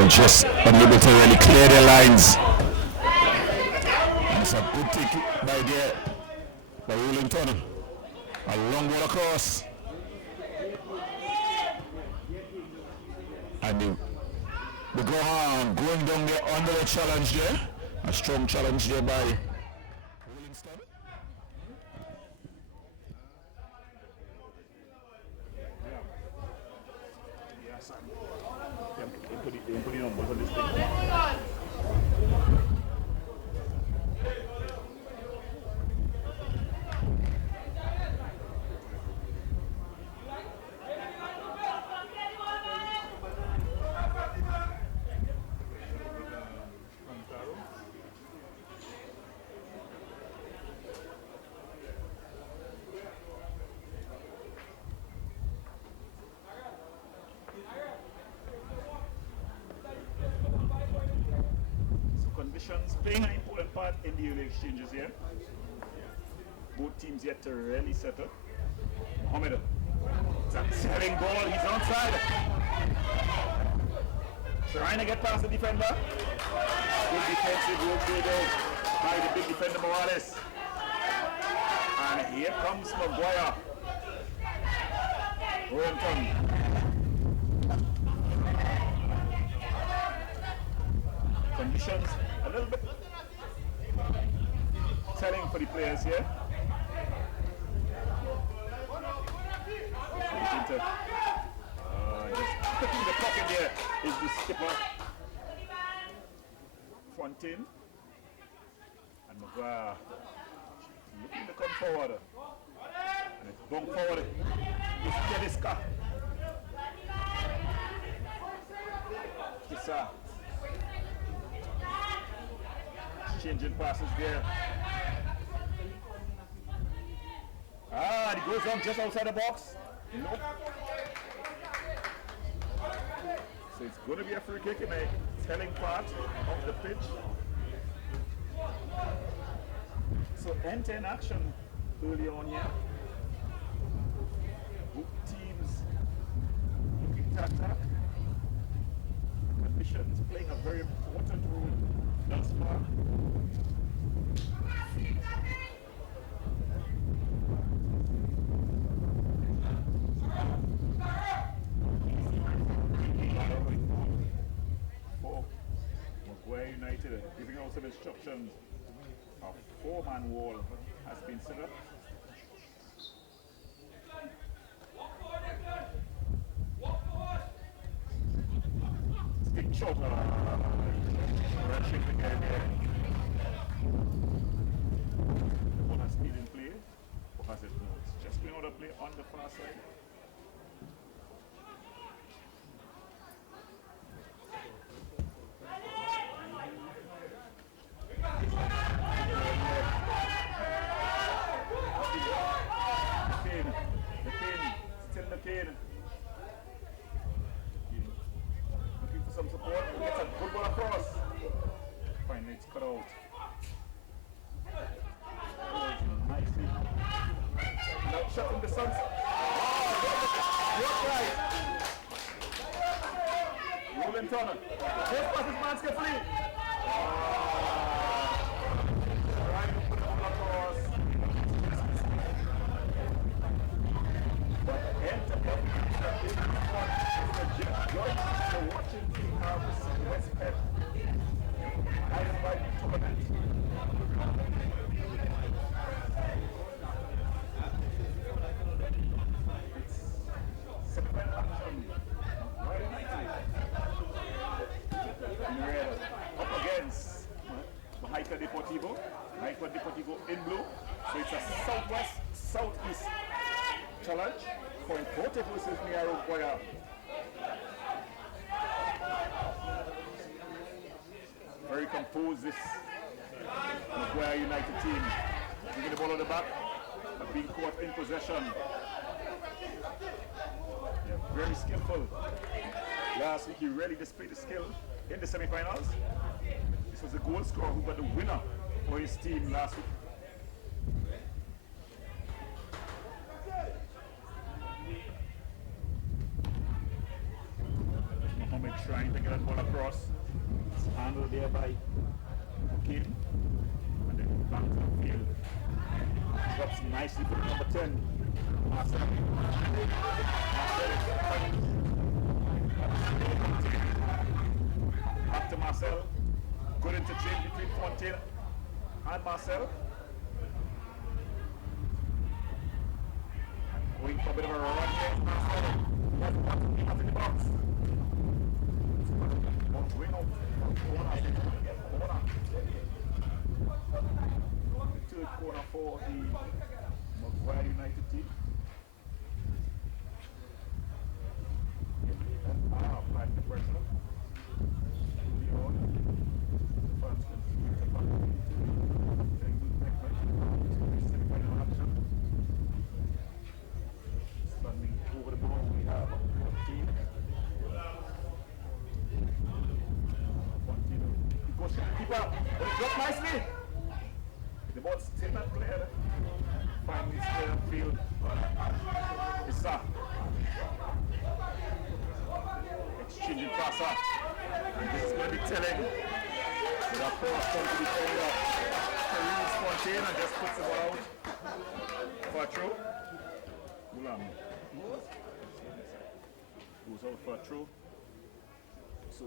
were just unable to really clear their lines. And it's a good take by Wellington. A long ball across. And they go on, going down there under the challenge there. A strong challenge there by Willingston. Playing an important part in the early exchanges here. Both teams yet to really settle. Mohammed, it's a selling ball, he's onside. Trying to get past the defender. Good defensive rotated by the big defender Morales. And here comes Maguaya. Wellington. Conditions a little bit telling for the players here. Just putting the pocket there is the skipper. Fontaine. And Maguire looking to come forward. And it's bumped forward. It's Tedesca. Kissa. Changing passes there. He goes on just outside the box. Nope. So it's going to be a free kick in a telling part of the pitch. So end-to-end action early on here. Both teams looking to attack. Conditions playing a very important role thus far. United giving out some instructions. A four-man wall has been set up. Stick shot. Rushing again there. One has speed in play. Or has it? No, it's just going out of play on the far side. Looking for some support, gets a good ball across. Finally it's cut out. Nicely. Now shot from the Suns. Block right. Rolling Turner. Just pass his man skillfully. Trying to put it across. But end to end. Watching team RBC West Penn Island Riding Tournament. It's semi-final action. Up against Mahaica Deportivo. Mahaica Deportivo in blue. So it's a southwest, southeast challenge. Point 40 versus Maguaya. Very composed this Maguaya United team. Giving the ball on the back, but being caught in possession. They're very skillful. Last week he really displayed the skill in the semi-finals. This was the goal scorer who got the winner for his team last week. Mohammed trying to to get that ball across. It's handled there by Kim. And then back to the field. Drops nicely for number 10. Marcel. Back to Marcel. Good interchange between Fontaine and Marcel. Going for a bit of a run here. Marcel. That's in the box. Wing out. Third corner for the Maguaya United team. Applied the personal. Leon. Fans continue to back into semi-final action. Standing over the ball, we have a team. Keep up. Drop nicely. The ball's still not clear. Finally, it's clear field. Issa. Exchanging passer. And this is going to be telling. With a cross come to the corner. Kareem Fontaine and just puts the ball out. For a throw. Mulam. Goes out for a throw. So.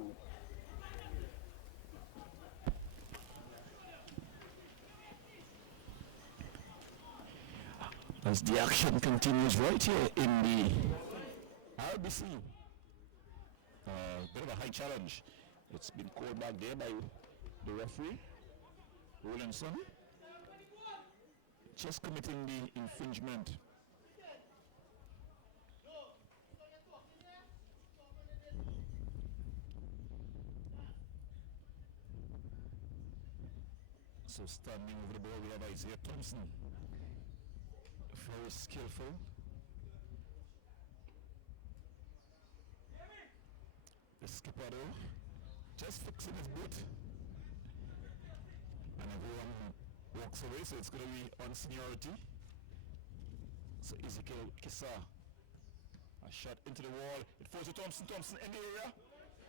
As the action continues right here in the RBC. Bit of a high challenge. It's been called back there by the referee, Rollinson. Just committing the infringement. So standing over the ball, we have Isaiah Thompson. Very skillful. The skipper though, just fixing his boot. And everyone walks away, so it's going to be on seniority. So Ezekiel Kissa, a shot into the wall. It falls to Thompson. Thompson in the area.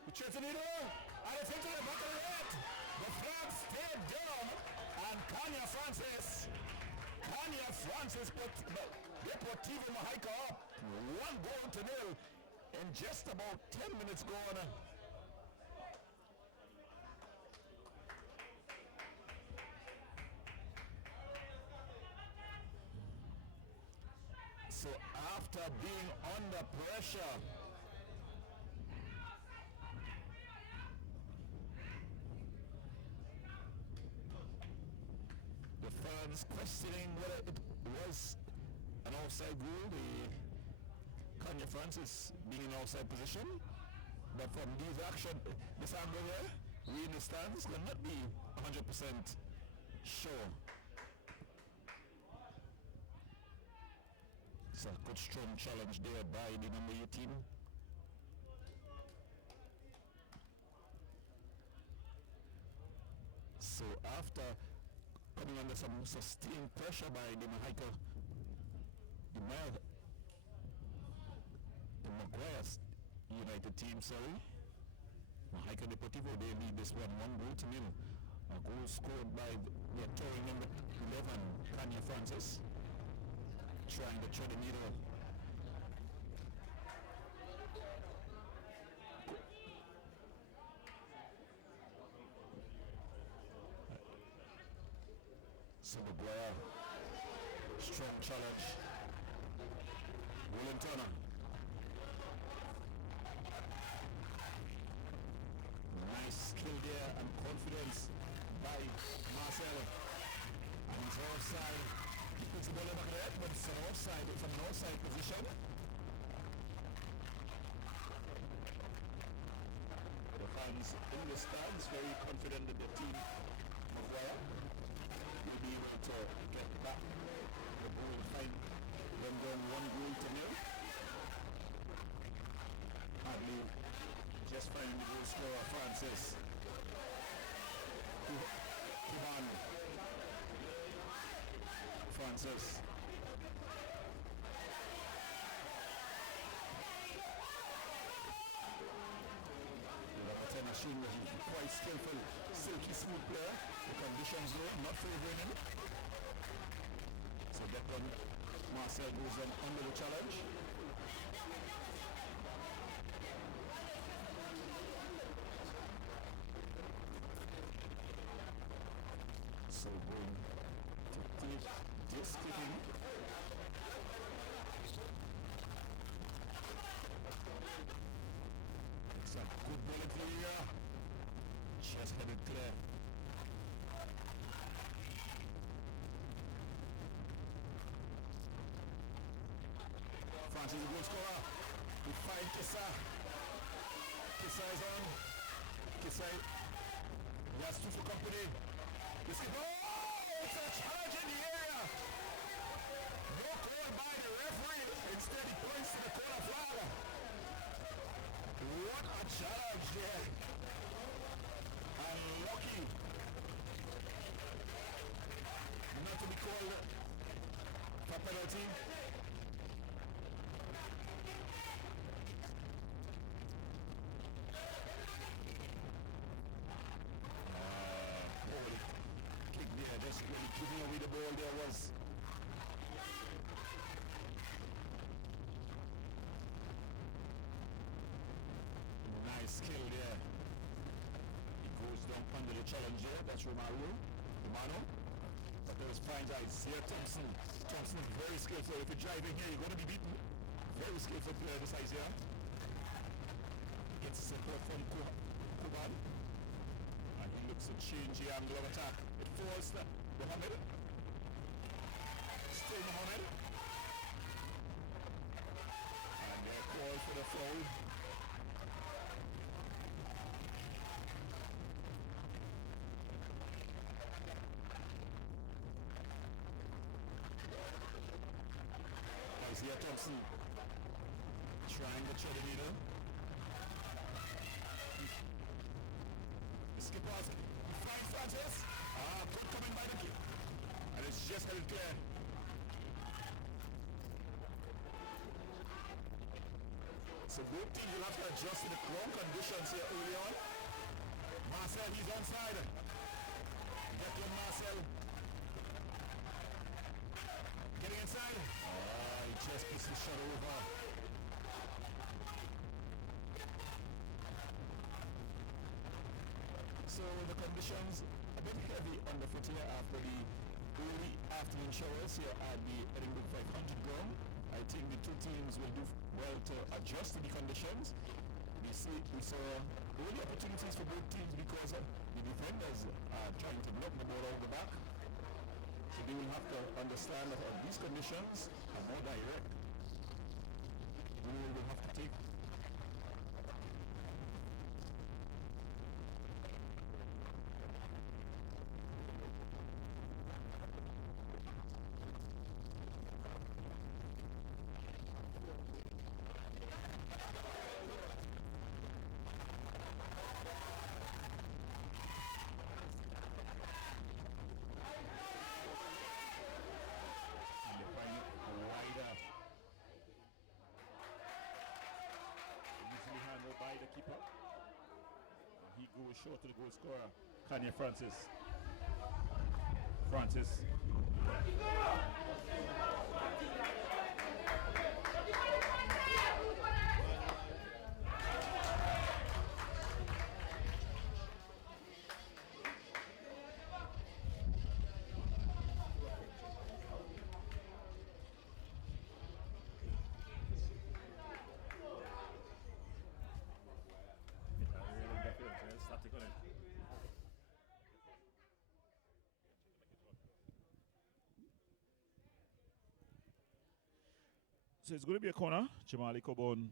He checks the needle, and it's into the back of the net. The flag stayed down, and Kanya Francis put Deportivo Mahaica up 1-0 in just about 10 minutes gone. So after being under pressure, the fans questioning whether it was an offside rule, the Kanye Francis being in offside position, but from this angle here, we in the stands cannot be 100% sure. It's a good strong challenge there by the number 18. So after coming under some sustained pressure by the Mahaica, the Maguaya United team, Mahaica Deportivo, they lead this one 1-0. A goal scored by their towing number 11, Kanye Francis, trying to thread the needle. So Maguaya, strong challenge. William Turner. Nice skill there and confidence by Marcel. And he's offside. He puts the ball in the back of the net, but it's an offside. It's an offside position. The fans in the stands very confident that their team, Maguaya, will be able to get back the ball, find them down 1-0. Hardly just finding the goal scorer, Francis. Kiban. Francis. watching, he's quite skillful, silky smooth player. The conditions low, not favoring him. So that one, Marcel goes on under the challenge. So going to take this kicking. It's a good ball into the air. Just headed clear. Francis, the goal scorer. We find Kissa. Kissa is on. Kissa, he has two for company. This is, oh, it's a challenge in the area. No call by the referee. Instead, he points to the corner flag. What a challenge there. Unlucky not to be called for penalty. Kick there, just really giving away the ball there was. Nice skill there. He goes down under the challenge there. That's Romano. But there's fine guys here. Thompson is very skillful. If you're driving here, you're going to be beaten. Very skillful player this size here. Gets support from Kuban. And he looks to change the angle of attack. It falls to Mohammed. Still Mohammed. And they're called for the foul. Isaiah Thompson trying to thread the needle. Skippers, finds Francis. Good coming by the kick. And it's just held clear. So both teams will have to adjust to the ground conditions here early on. Marcel, he's onside. Declan Marcel. Getting inside. He just gets the shot over. So the conditions a bit heavy on the foot here after the early afternoon showers here at the Edinburgh 500 ground. I think the two teams will do well to adjust to the conditions. We saw early opportunities for both teams because the defenders are trying to block the ball out the back. So they will have to understand that these conditions are more direct. We will have to take. By the keeper. He goes short to the goal scorer, Kanye Francis. So it's going to be a corner. Jamali Cobham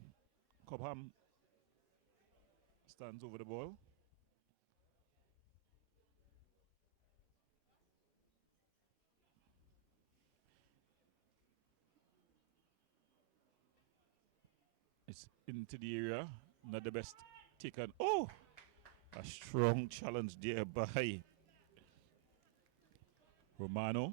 stands over the ball. It's into the area. Not the best taken. Oh! A strong challenge there by Romano.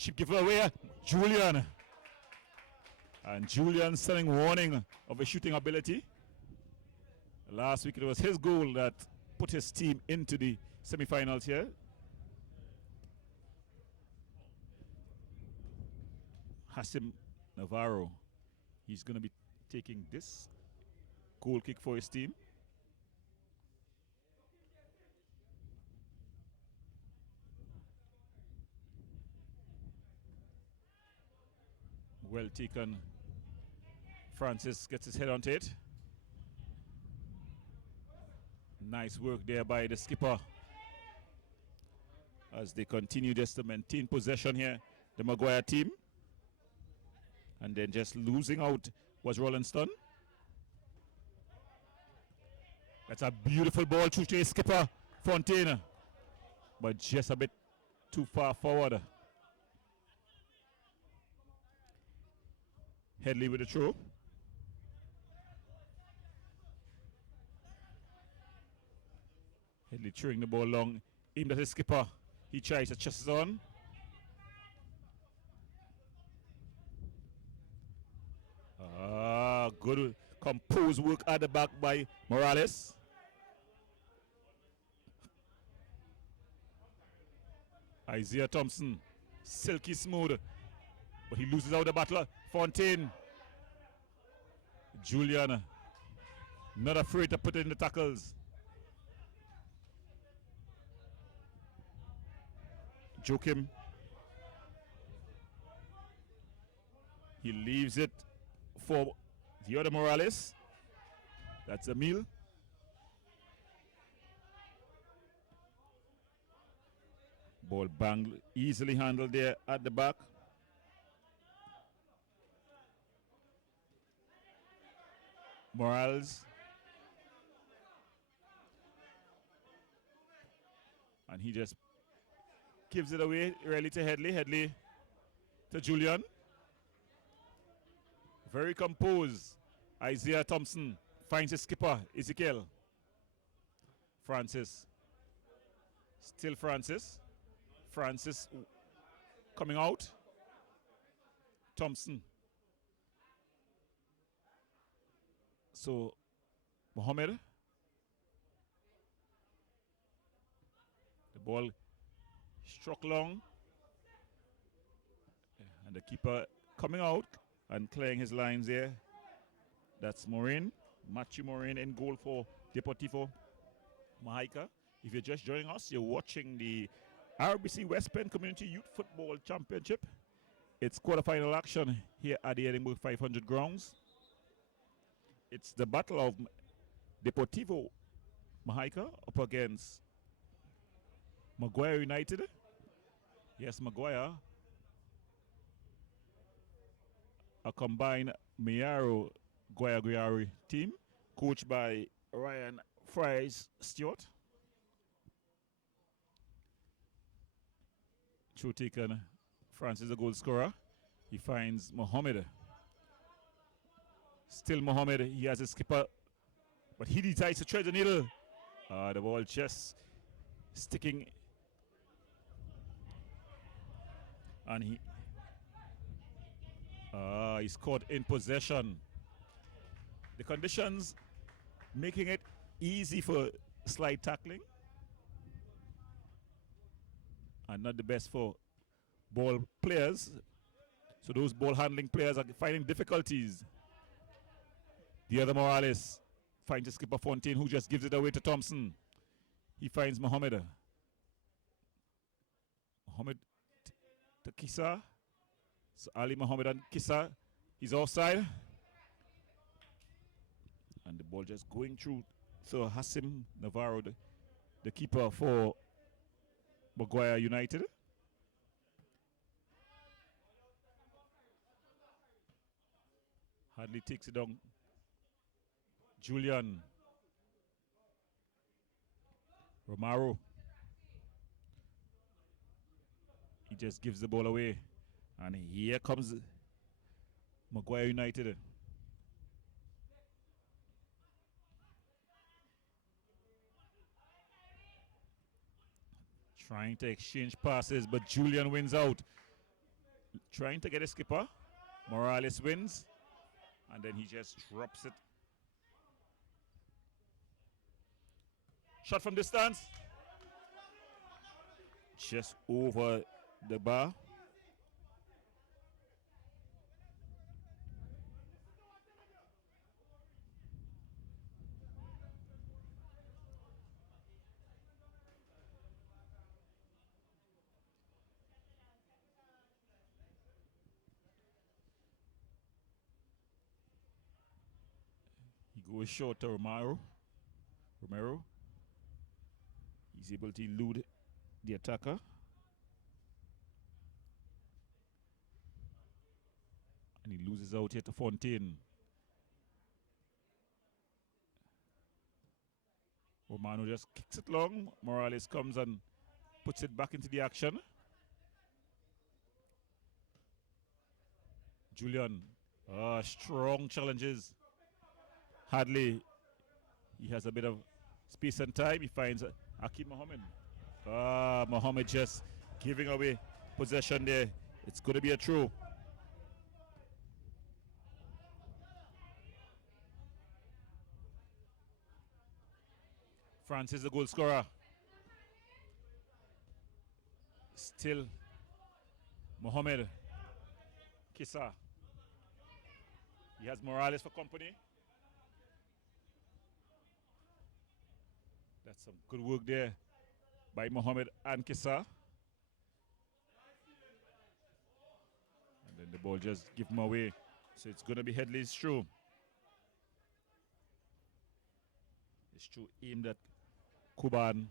Chip giveaway, Julian. And Julian sending warning of his shooting ability. Last week it was his goal that put his team into the semifinals here. Hassim Navarro, he's going to be taking this goal kick for his team. Well taken. Francis gets his head onto it. Nice work there by the skipper as they continue just to maintain possession here, the Maguaya team. And then just losing out was Rollinston. That's a beautiful ball through to his skipper, Fontaine. But just a bit too far forward. Headley with the throw. Headley throwing the ball long, aimed at his skipper. He tries to chest it on. Good composed work at the back by Morales. Isaiah Thompson, silky smooth, but he loses out the battle. Fontaine. Julian, not afraid to put in the tackles. Joachim. He leaves it for the other Morales. That's Emil. Ball banged, easily handled there at the back. Morales. And he just gives it away really to Headley. Headley to Julian. Very composed. Isaiah Thompson finds his skipper, Ezekiel. Francis. Still Francis. Francis coming out. Thompson. So, Mohammed. The ball struck long. And the keeper coming out and clearing his lines there. That's Morin. Matthew Morin in goal for Deportivo Mahaica. If you're just joining us, you're watching the RBC West Penn Community Youth Football Championship. It's quarterfinal action here at the Edinburgh 500 grounds. It's the battle of Deportivo Mahaica up against Maguaya United. Yes, Maguaya, a combined Miaro Guayaguyari team, coached by Ryan Fries Stewart. Through taken, Francis, the goal scorer. He finds Mohammed. Still Mohammed, he has a skipper, but he decides to thread the needle. The ball just sticking. And he's caught in possession. The conditions making it easy for slide tackling. And not the best for ball players. So those ball handling players are finding difficulties. The other Morales finds the skipper Fontaine, who just gives it away to Thompson. He finds Mohammed. Mohammed to Kissa. So Ali Mohammed and Kissa. He's offside. And the ball just going through. So Hassim Navarro, the keeper for Maguaya United. Hardly takes it down. Julian. Romaro. He just gives the ball away. And here comes Maguaya United. Trying to exchange passes, but Julian wins out. trying to get a skipper. Morales wins, and then he just drops it. Shot from distance. Just over the bar. He goes short to Romero. He's able to elude the attacker. And he loses out here to Fontaine. Romano just kicks it long. Morales comes and puts it back into the action. Julian. Strong challenges. Hadley. He has a bit of space and time. He finds Akeem Mohammed. Mohammed just giving away possession there. It's going to be a throw. Francis, the goal scorer. Still Mohammed. Kissa. He has Morales for company. That's some good work there by Mohammed and Kissa. And then the ball just give him away. So it's going to be Headley's throw. It's through aimed at Kuban.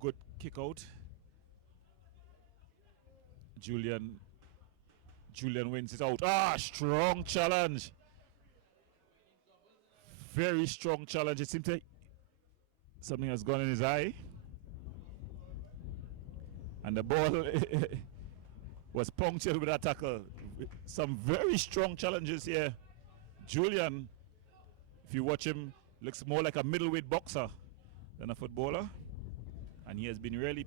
Good kick out. Julian wins it out. Strong challenge. Very strong challenge. It seems like something has gone in his eye. And the ball was punctured with that tackle. Some very strong challenges here. Julian, if you watch him, looks more like a middleweight boxer than a footballer. And he's been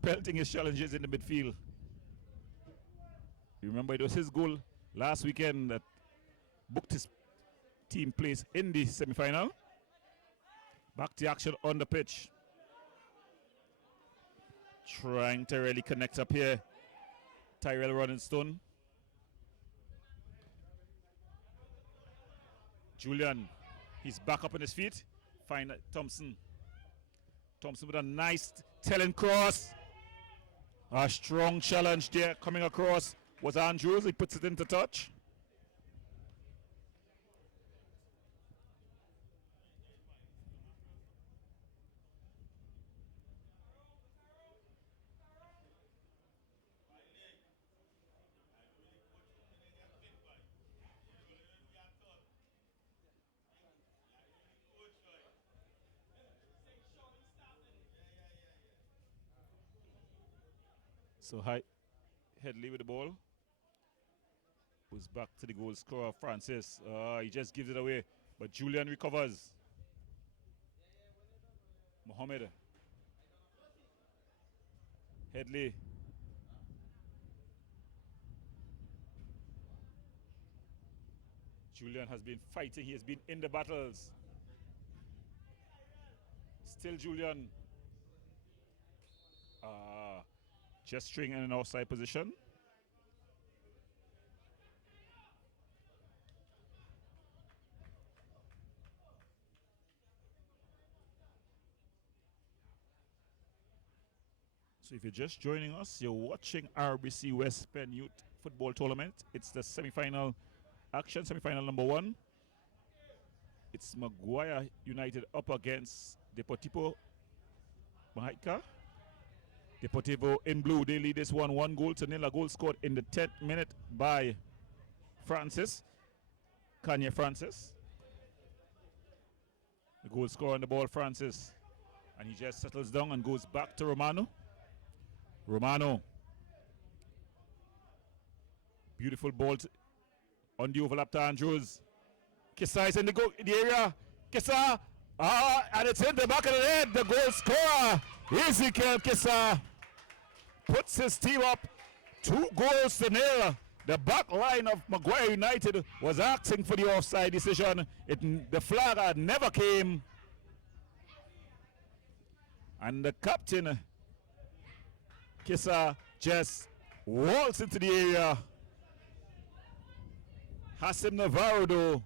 pelting his challenges in the midfield. You remember it was his goal last weekend that booked his team place in the semi-final. Back to action on the pitch. Trying to really connect up here. Tyrell Runningstone. Julian, he's back up on his feet. Find Thompson. Thompson with a nice telling cross. A strong challenge there coming across was Andrews. He puts it into touch. So Headley with the ball. Goes back to the goal scorer, Francis. He just gives it away. But Julian recovers. Mohammed. Headley. Julian has been fighting. He has been in the battles. Still Julian. Gesturing in an offside position. So if you're just joining us, you're watching RBC West Penn Youth Football Tournament. It's the semi-final action, semi-final number 1. It's Maguaya United up against Deportivo Mahaica. Deportivo in blue, they lead this 1 goal to nil. A goal scored in the 10th minute by Francis. Kanye Francis. The goal scorer on the ball, Francis. And he just settles down and goes back to Romano. Romano. Beautiful ball on the overlap to Andrews. Kisa is in the area. Kisa. And it's in the back of the net. The goal scorer, Ezekiel Kisa, puts his team up 2-0. The back line of Maguaya United was asking for the offside decision. The flag never came. And the captain, Kisa, just waltzed into the area. Hassim Navarro, though,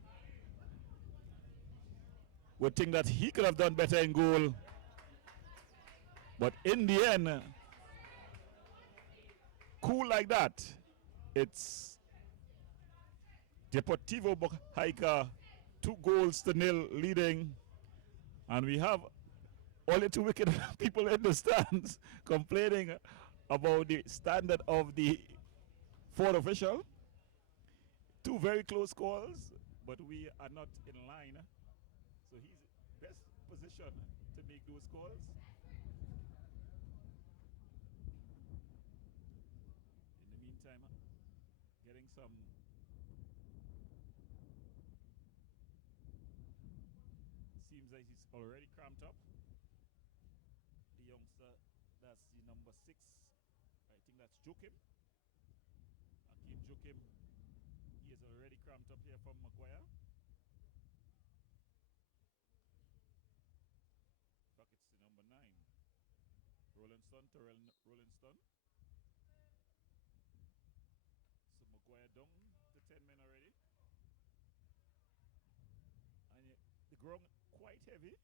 would think that he could have done better in goal. But in the end, cool like that, it's Deportivo Mahaica 2-0 leading. And we have only 2 wicked people in the stands complaining about the standard of the fourth official. 2 very close calls, but we are not in line. So he's best positioned to make those calls. In the meantime, getting some seems like he's already cramped up. The youngster, that's the number 6. I think that's Joachim. Akeem Joachim. He is already cramped up here from Maguaya. Rolling Stone. So Maguire down to 10 men already. And the ground quite heavy.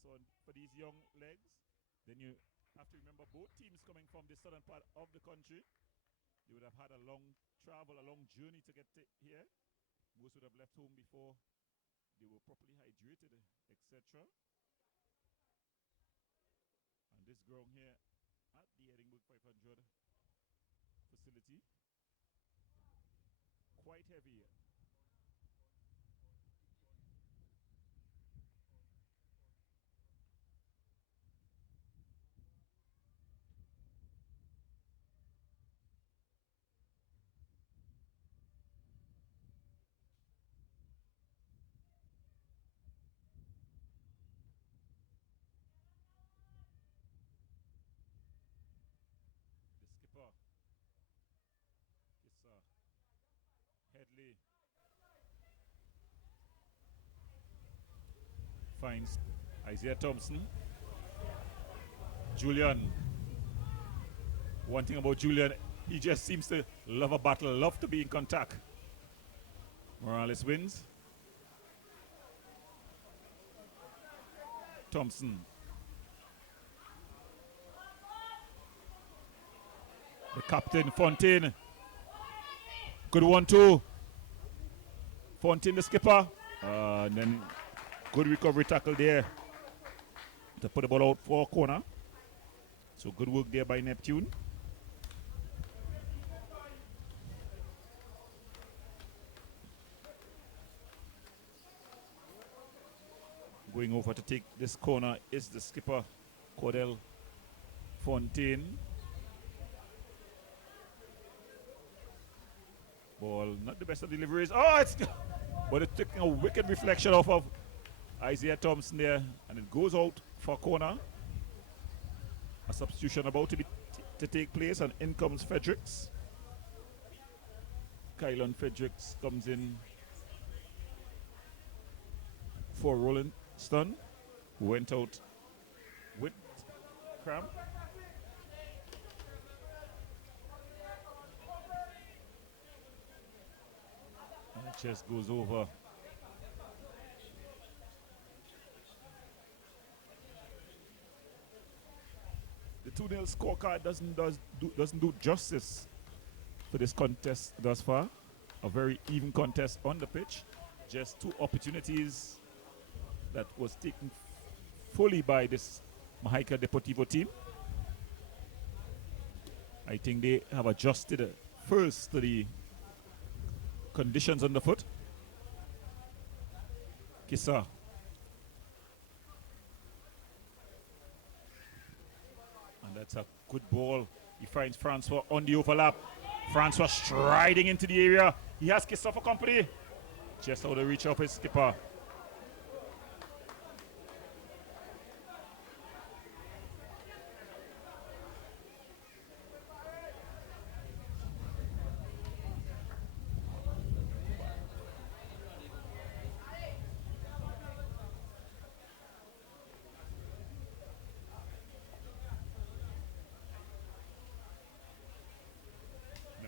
So for these young legs, then you have to remember both teams coming from the southern part of the country. They would have had a long travel, a long journey to get here. Most would have left home before they were properly hydrated, etc. And this ground here at the Edinburgh 500 facility, quite heavy. Headley finds Isaiah Thompson. Julian. One thing about Julian, he just seems to love a battle, love to be in contact. Morales wins. Thompson. The captain, Fontaine. Good 1-2. Fontaine, the skipper. And then good recovery tackle there to put the ball out for a corner. So good work there by Neptune. Going over to take this corner is the skipper, Cordell Fontaine. Ball, not the best of deliveries. Oh, but it's taking a wicked reflection off of Isaiah Thompson there, and it goes out for a corner. A substitution about to take place, and in comes Fredericks. Kylon Fredericks comes in for Rolling Stone, who went out with cramp. And the chest goes over. The 2-0 scorecard doesn't do justice for this contest thus far. A very even contest on the pitch. Just 2 opportunities that was taken fully by this Mahaica Deportivo team. I think they have adjusted first to the conditions on the foot. Kissa. And that's a good ball. He finds Francois on the overlap. Francois striding into the area. He has Kissa for company. Just out of reach of his skipper.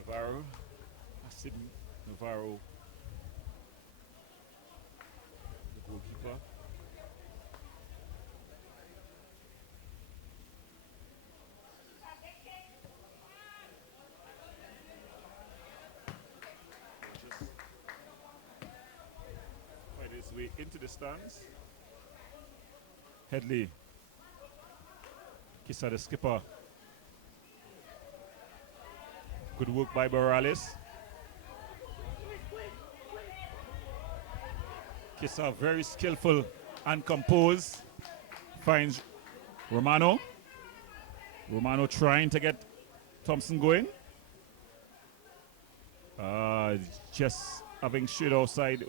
Navarro, Asim Navarro, the goalkeeper. Just fight his way into the stands. Headley, Kissa the skipper. Good work by Morales. Kissa very skillful and composed. Finds Romano. Romano trying to get Thompson going. Just having straight outside.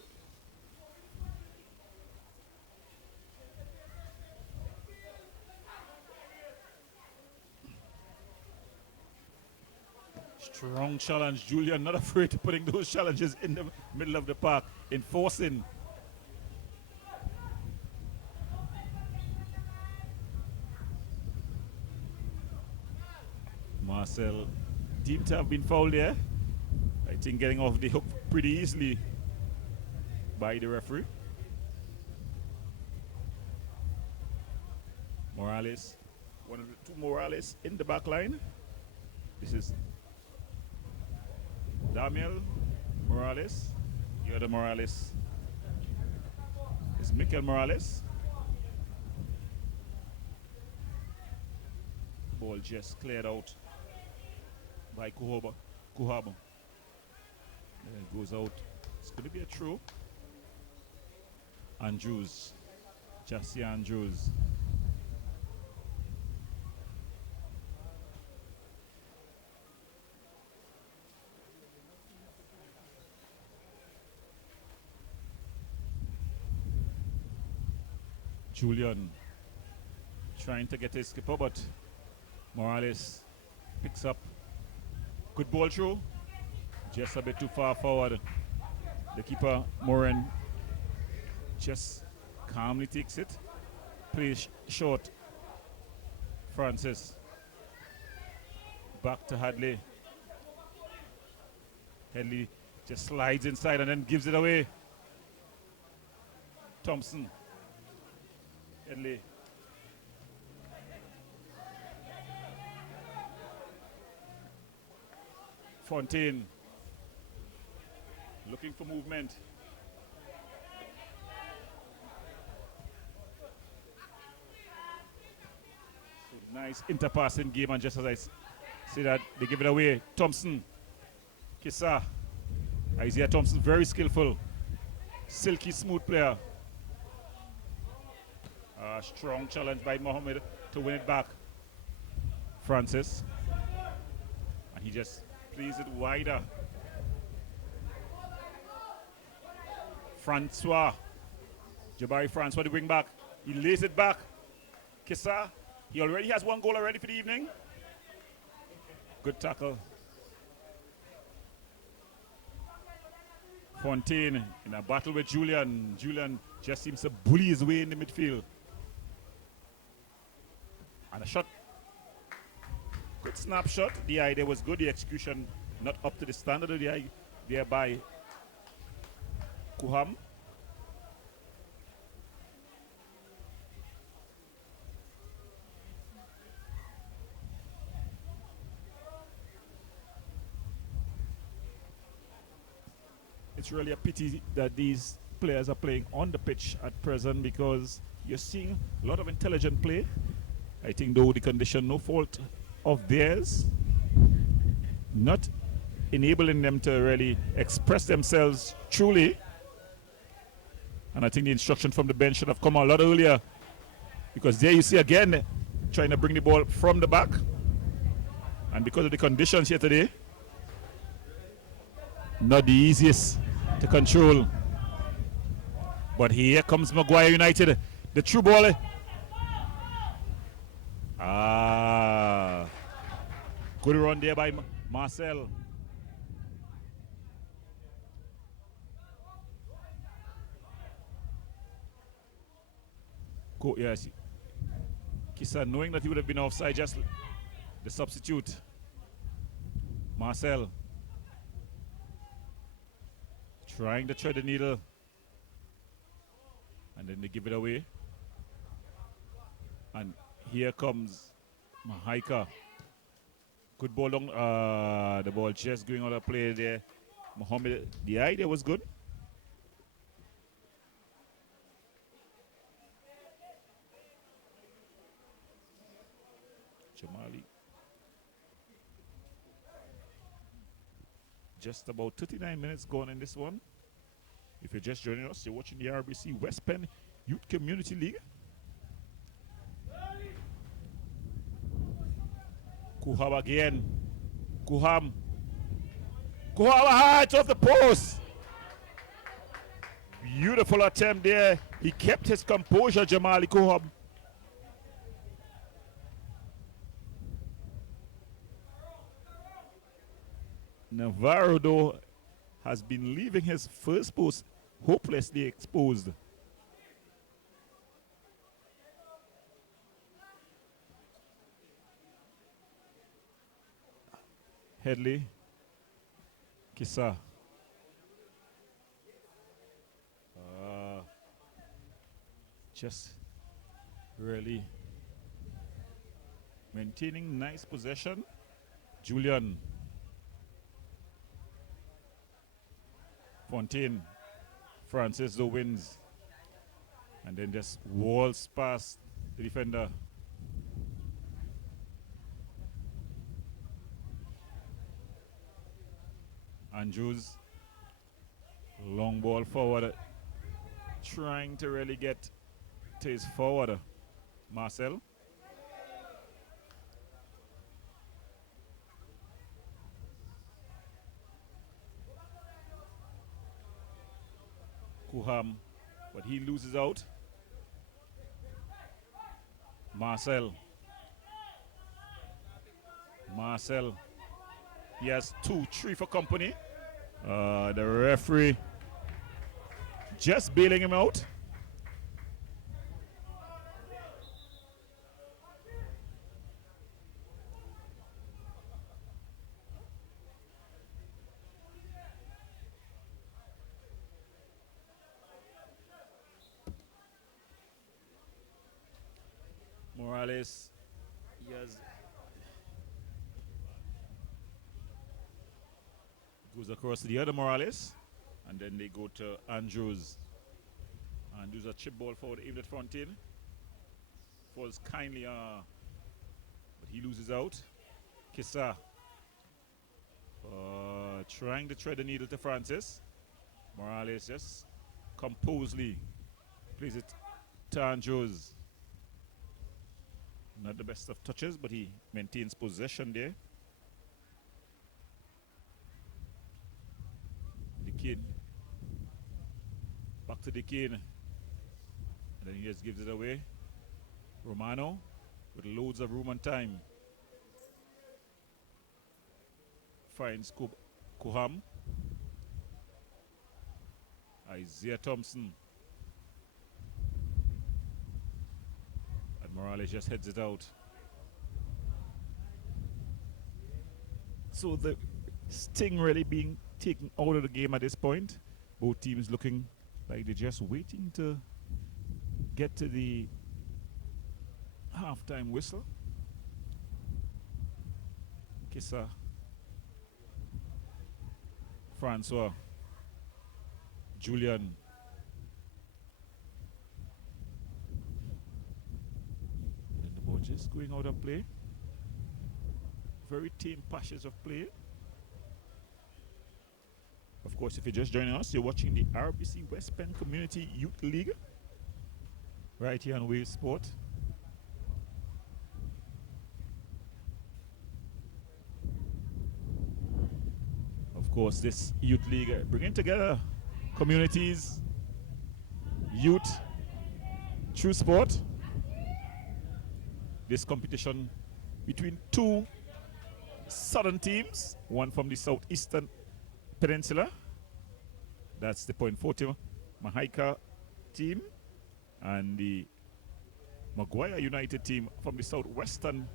Strong challenge. Julian not afraid to putting those challenges in the middle of the park, enforcing. Marcel deemed to have been fouled there. I think getting off the hook pretty easily by the referee. Morales, one of the two Morales in the back line. This is Damiel Morales. The other Morales is Mikel Morales. Ball just cleared out by Kuhaba. There it goes out. It's going to be a throw. Andrews. Jesse Andrews. Julian trying to get his skipper, but Morales picks up. Good ball through. Just a bit too far forward. The keeper, Moran, just calmly takes it. Plays short. Francis. Back to Hadley. Hadley just slides inside and then gives it away. Thompson. Hadley. Fontaine. Looking for movement. So nice interpassing game, and just as I say that, they give it away. Thompson. Kissa. Isaiah Thompson, very skillful. Silky smooth player. Strong challenge by Mohammed to win it back. Francis. And he just plays it wider. Francois. Jabari Francois to bring back. He lays it back. Kissa. He already has one goal already for the evening. Good tackle. Fontaine in a battle with Julian. Julian just seems to bully his way in the midfield. And a shot. Good snapshot. The idea was good. The execution not up to the standard of the idea by Kuham. It's really a pity that these players are playing on the pitch at present, because you're seeing a lot of intelligent play. I think though the condition, no fault of theirs. Not enabling them to really express themselves truly. And I think the instruction from the bench should have come a lot earlier, because there you see again trying to bring the ball from the back, and because of the conditions here today, not the easiest to control. But here comes Maguaya United, the true ball. Good run there by Marcel. Yes. Kisa, knowing that he would have been offside, just the substitute. Marcel trying to thread the needle, and then they give it away. And here comes Mahaica. Good ball long. The ball just going out of play there. Mohammed, the idea was good. Jamali. Just about 39 minutes gone in this one. If you're just joining us, you're watching the RBC West Penn Youth Community League. Kuham again. Kuham height off the post. Beautiful attempt there. He kept his composure, Jamali Kuham. Navarro, though, has been leaving his first post hopelessly exposed. Headley, Kisa. Just really maintaining nice possession. Julian. Fontaine. Francis though wins. And then just walls past the defender. Andrews. Long ball forward. Trying to really get to his forward. Marcel. Kuham, but he loses out. Marcel. He has 2-3 for company. The referee just bailing him out. Morales, goes across to the other Morales, and then they go to Andrews. Andrews a chip ball forward, aimed at Fontaine. Falls kindly, but he loses out. Kisa trying to thread the needle to Francis. Morales just composedly plays it to Andrews. Not the best of touches, but he maintains possession there. The kid. Back to the kid. And then he just gives it away. Romano with loads of room and time. Finds Kuham. Isaiah Thompson. Morales just heads it out. So the sting really being taken out of the game at this point. Both teams looking like they're just waiting to get to the halftime whistle. Kisa. Francois. Julian. Just going out of play. Very tame patches of play. Of course, if you're just joining us, you're watching the RBC West Penn Community Youth League right here on Wave Sport. Of course, this youth league bringing together communities, youth, through sport. This competition between two southern teams, one from the southeastern peninsula, that's the Point Forty Mahaica team, and the Maguaya United team from the southwestern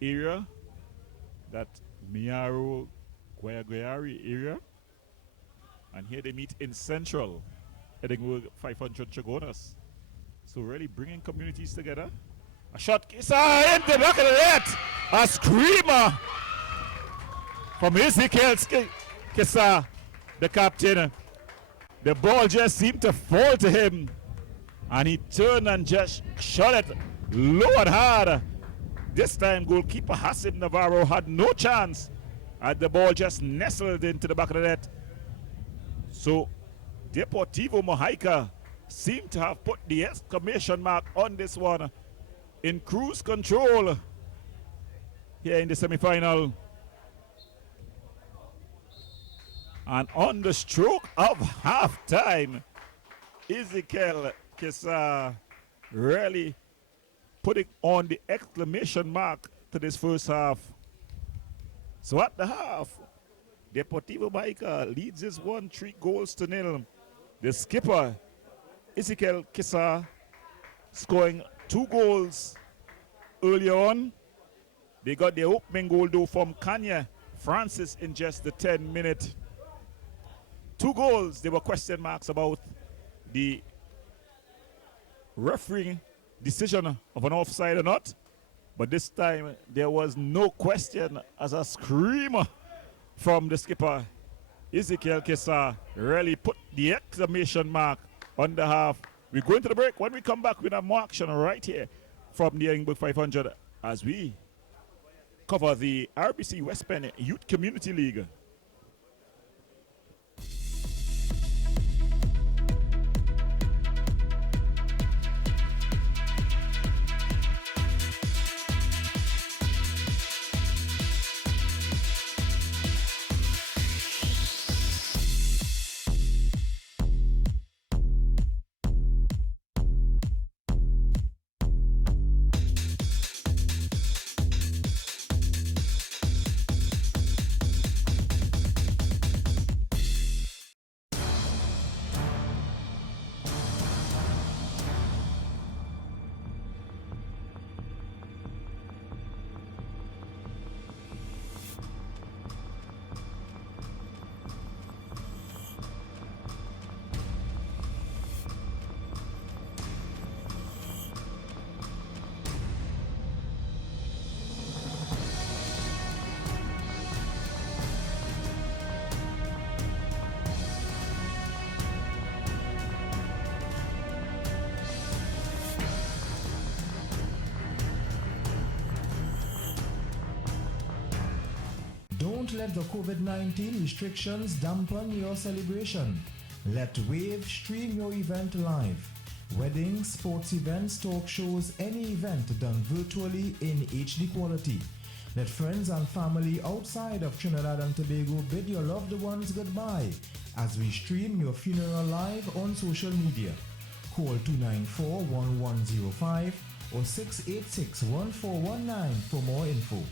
area, that Miaro Guayaguyari area. And here they meet in central Edinburgh 500 Chagonas. So really bringing communities together. A shot is in the back of the net. A screamer from Ezekiel Kisa, the captain. The ball just seemed to fall to him, and he turned and just shot it low and hard. This time goalkeeper Hassan Navarro had no chance, and the ball just nestled into the back of the net. So Deportivo Mahaica seemed to have put the exclamation mark on this one, in cruise control here in the semi-final. And on the stroke of half-time, Ezekiel Kisa really putting on the exclamation mark to this first half. So at the half, Deportivo Mahaica leads this one 3-0. The skipper, Ezekiel Kisa, scoring 2 goals earlier on. They got the opening goal though from Kanye Francis in just the 10th minute. 2 goals, there were question marks about the refereeing decision of an offside or not. But this time there was no question, as a screamer from the skipper, Ezekiel Kisa, really put the exclamation mark on the half. We're going to the break. When we come back, with more action right here from the Edinburgh 500 as we cover the RBC West Penn Youth Community League. Don't let the COVID-19 restrictions dampen your celebration. Let Wave stream your event live. Weddings, sports events, talk shows, any event done virtually in HD quality. Let friends and family outside of Trinidad and Tobago bid your loved ones goodbye as we stream your funeral live on social media. Call 294-1105 or 686-1419 for more info.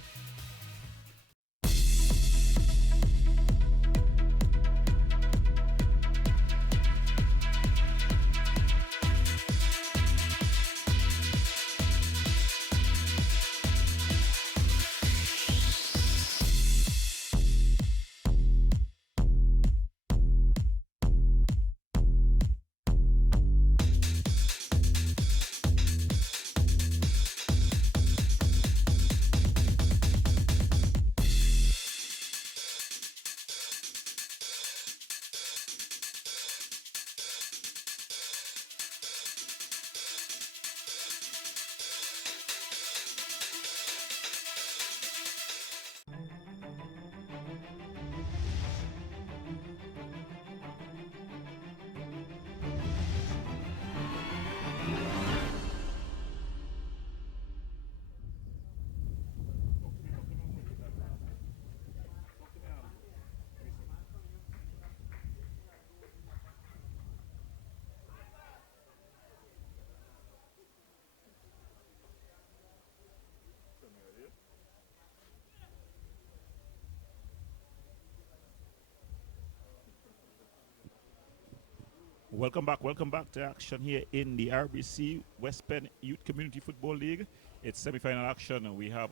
Welcome back to action here in the RBC West Penn Youth Community Football League. It's semi-final action. We have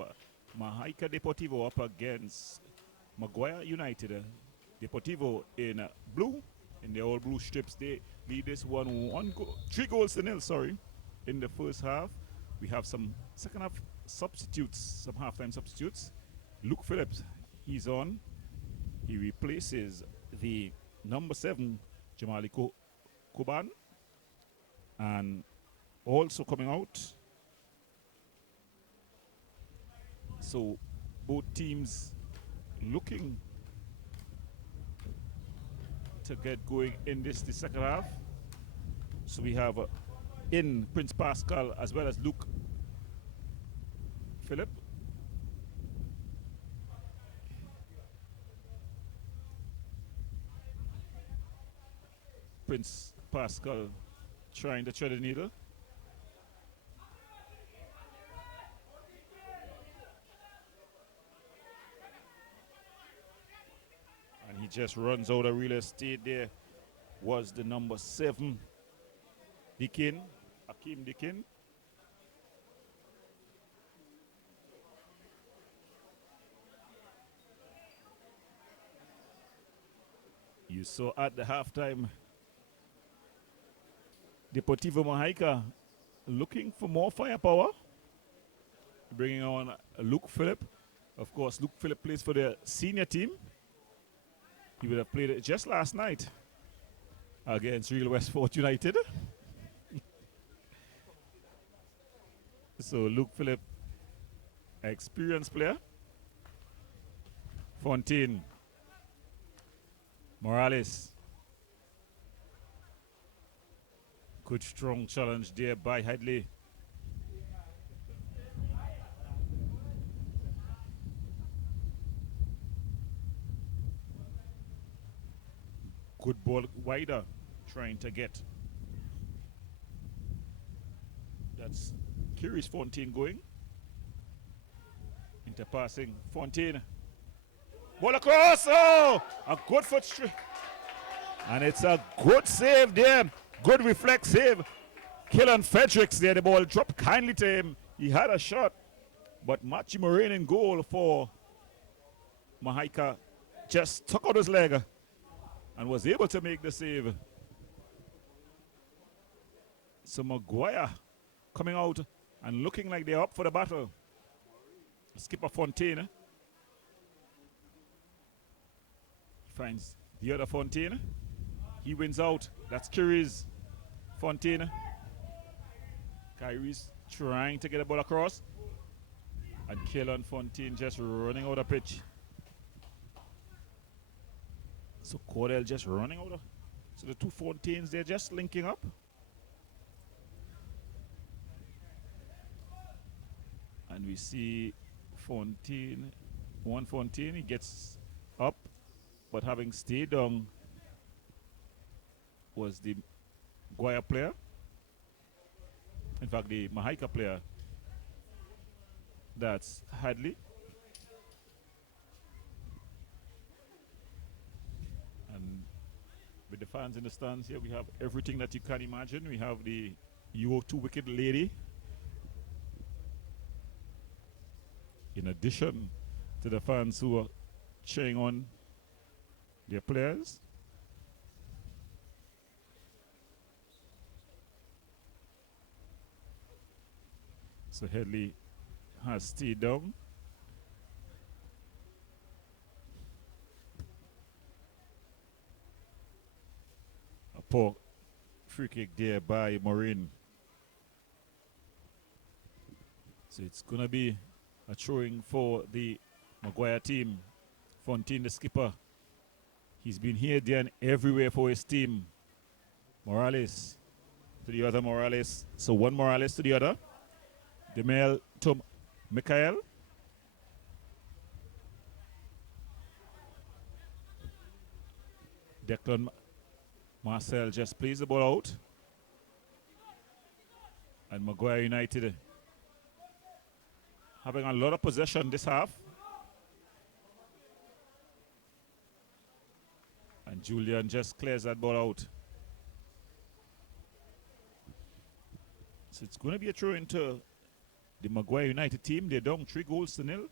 Mahaica Deportivo up against Maguaya United. Deportivo in blue, in the old blue strips. They lead this 3 goals to nil, in the first half. We have some second half substitutes, some halftime substitutes. Luke Phillips, he's on. He replaces the number 7, Jamali Kuban. And also coming out, so both teams looking to get going in the second half. So we have in Prince Pascal as well as Luke Philip. Prince Pascal trying to thread the needle. And he just runs out of real estate there. Was the number 7, Akeem Dikin. You saw at the halftime, Deportivo Mahaica looking for more firepower, bringing on Luke Phillip. Of course, Luke Phillip plays for the senior team. He would have played it just last night against Real Westport United. So Luke Phillip, experienced player. Fontaine. Morales. Good strong challenge there by Hadley. Good ball wider, trying to get. That's curious Fontaine going. Interpassing Fontaine. Ball across. Oh, a good foot straight. And it's a good save there. Good reflex save. Killen Fredericks there. The ball dropped kindly to him. He had a shot. But Machi Moraine in goal for Mahaica just took out his leg and was able to make the save. So Maguaya coming out and looking like they're up for the battle. Skipper Fontaine finds the other Fontaine. He wins out. That's Kyrie's Fontaine. Kyrie's trying to get the ball across. And Killen Fontaine just running out of pitch. So Cordell just running out of. So the two Fontaines, they're just linking up. And we see Fontaine, one Fontaine, he gets up, but having stayed down was the Guaya player. In fact, the Mahaica player. That's Hadley. And with the fans in the stands here, we have everything that you can imagine. We have the UO2 Wicked Lady. In addition to the fans who are cheering on their players. So Headley has stayed down. A poor free kick there by Moraine. So it's going to be a throwing for the Maguaya team. Fontaine, the skipper. He's been here, there, and everywhere for his team. Morales to the other Morales. So one Morales to the other. The male to Mikhail. Declan Marcel just plays the ball out. And Maguaya United having a lot of possession this half. And Julian just clears that ball out. So it's going to be a throw into the Maguaya United team. They're down 3-0.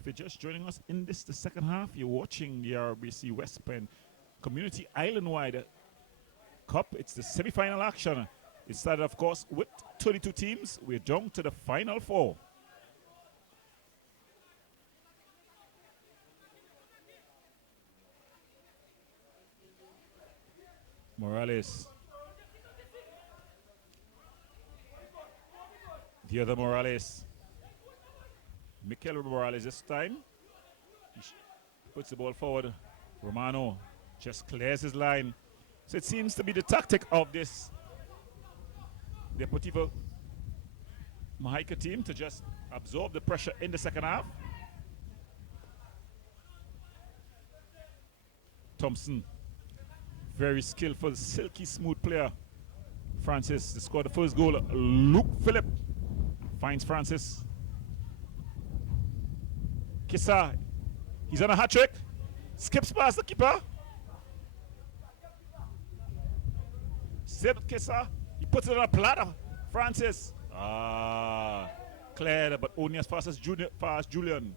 If you're just joining us in the second half, you're watching the RBC West Penn Community Island-wide Cup. It's the semi-final action. It started, of course, with 32 teams. We're down to the final 4. Morales. The other Morales. Mikel Morales this time. He puts the ball forward. Romano just clears his line. So it seems to be the tactic of this Deportivo Mahaica team to just absorb the pressure in the second half. Thompson. Very skillful, silky smooth player. Francis to score the first goal. Luke Phillip finds Francis. Kissa, he's on a hat trick. Skips past the keeper. Saved Kissa. He puts it on a platter. Francis. Cleared, but only as fast as Julian.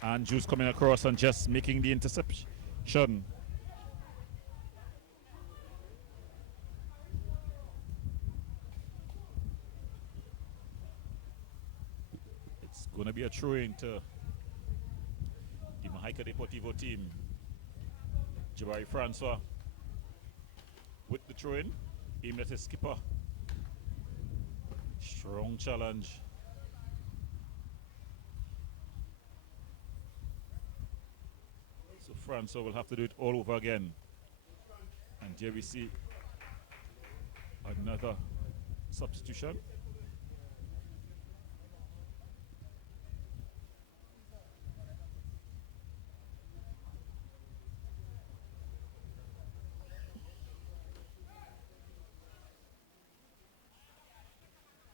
Andrews coming across and just making the interception. It's going to be a throw-in to the Mahaica Deportivo team. Jabari Francois with the throw-in, aimed at his skipper. Strong challenge. So Francois will have to do it all over again. And here we see another substitution.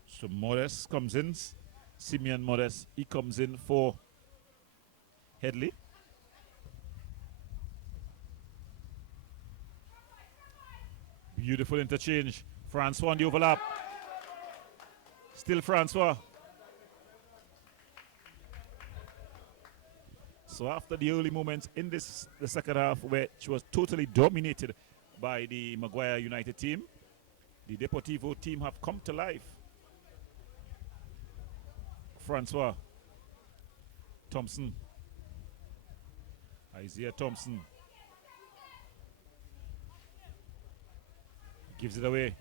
So Modest comes in, Simeon Modest, he comes in for Headley. Beautiful interchange. Francois on the overlap. Still Francois. So after the early moments in the second half, which was totally dominated by the Maguaya United team, the Deportivo team have come to life. Francois. Thompson. Isaiah Thompson. Gives it away.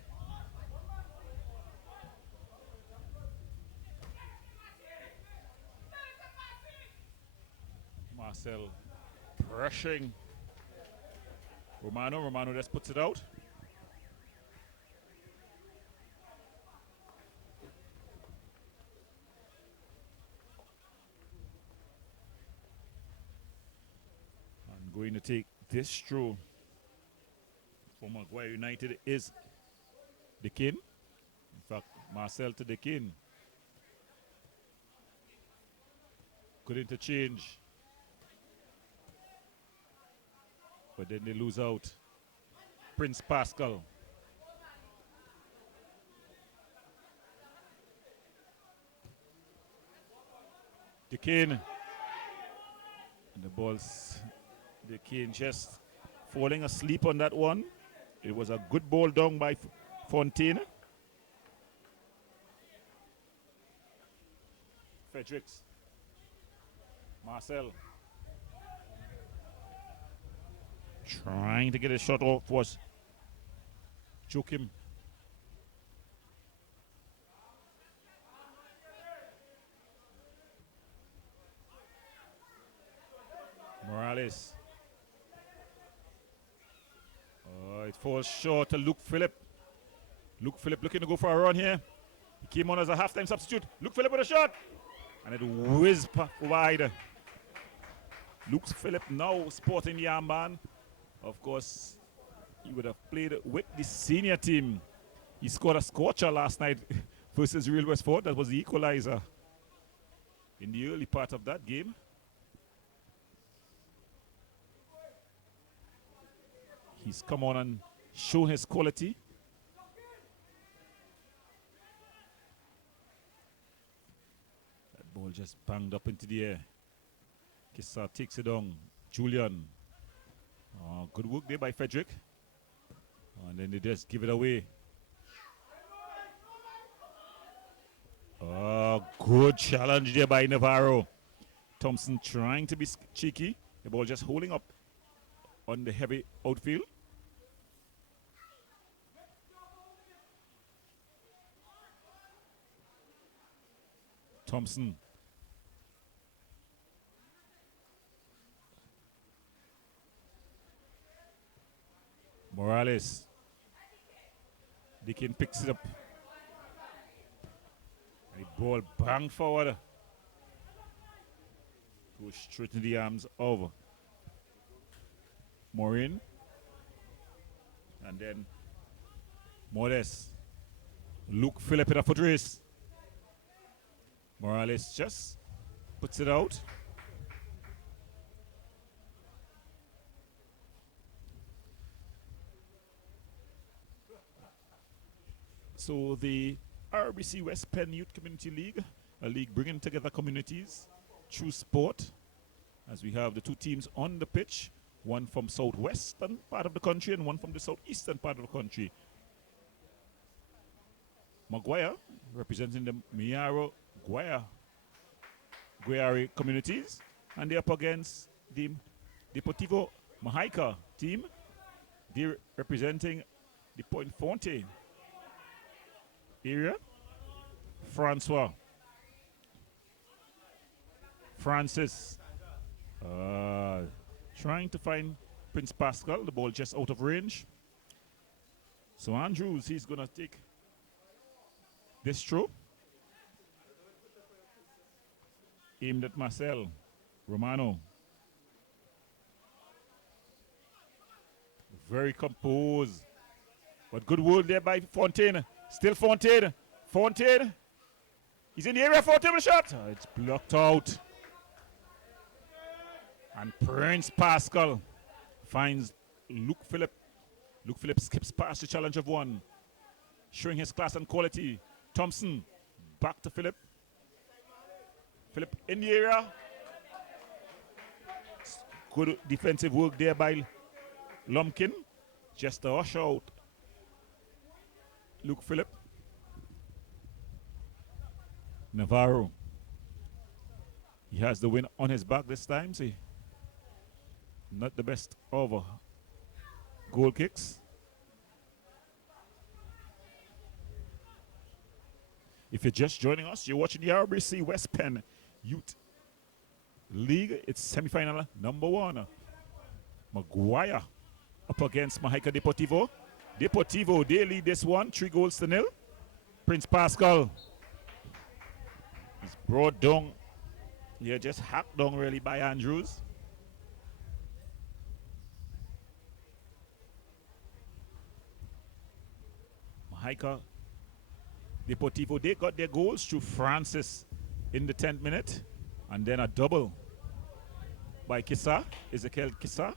Marcel pressuring Romano. Romano just puts it out. I'm going to take this throw for Maguaya United is the king. In fact, Marcel to the king. Good interchange. But then they lose out. Prince Pascal. The king. And the ball's the king just falling asleep on that one. It was a good ball down by Fontaine. Fredericks. Marcel. Trying to get a shot off was Joachim. Morales. It falls short to Luke Phillip. Luke Phillip looking to go for a run here. He came on as a halftime substitute. Luke Phillip with a shot. And it whizzed wide. Luke Phillip now sporting the armband. Of course, he would have played with the senior team. He scored a scorcher last night versus Real Westford. That was the equalizer in the early part of that game. He's come on and shown his quality. That ball just banged up into the air. Kissa takes it down. Julian. Good work there by Frederick. And then they just give it away. Good challenge there by Navarro. Thompson trying to be cheeky. The ball just holding up on the heavy outfield. Thompson. Morales. Deakin picks it up. And the ball bang forward. Goes straight in the arms of Maureen. And then Modest. Luke Phillip in a foot race. Morales just puts it out. So the RBC West Penn Youth Community League, a league bringing together communities through sport, as we have the two teams on the pitch, one from southwestern part of the country and one from the southeastern part of the country. Maguaya, representing the Guayari communities, and they're up against the Deportivo Mahaica team. They're representing the Point Fontaine area. Francis trying to find Prince Pascal. The ball just out of range. So Andrews, he's going to take this throw. Aimed at Marcel Romano. Very composed. But good work there by Fontaine. Still Fontaine. Fontaine. He's in the area. Fontaine with a shot. It's blocked out. And Prince Pascal finds Luke Phillip. Luke Phillip skips past the challenge of one, showing his class and quality. Thompson back to Phillip. Phillip in the area. Good defensive work there by Lumpkin. Just to rush out Luke Phillip. Navarro. He has the win on his back this time. See, not the best over goal kicks. If you're just joining us, you're watching the RBC West Penn Youth League. It's semi-final number 1. Maguaya up against Mahaica Deportivo. Deportivo, they lead this one 3-0. Prince Pascal is brought down. Yeah, just hacked down really by Andrews. Mahaica Deportivo, they got their goals through Francis in the 10th minute. And then a double by Kissa, Ezekiel Kissa.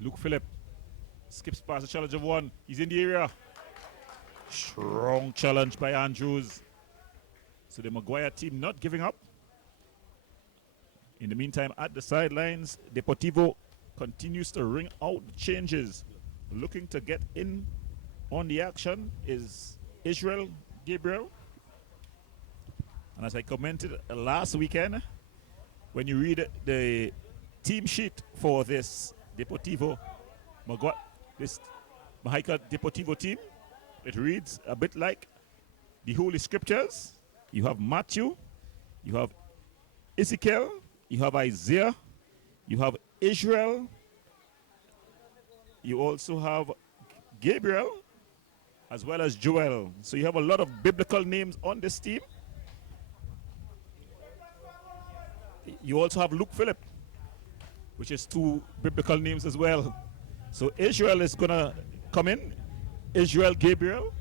Luke Phillip skips past the challenge of one. He's in the area. Strong challenge by Andrews. So the Maguaya team not giving up. In the meantime, at the sidelines, Deportivo continues to ring out the changes. Looking to get in on the action is Israel Gabriel. And as I commented last weekend, when you read the team sheet for this Deportivo this Mahaica Deportivo team, it reads a bit like the Holy Scriptures. You have Matthew, you have Ezekiel, you have Isaiah, you have Israel, you also have Gabriel, as well as Joel. So you have a lot of biblical names on this team. You also have Luke Phillip, which is 2 biblical names as well. So Israel is going to come in. Israel Gabriel.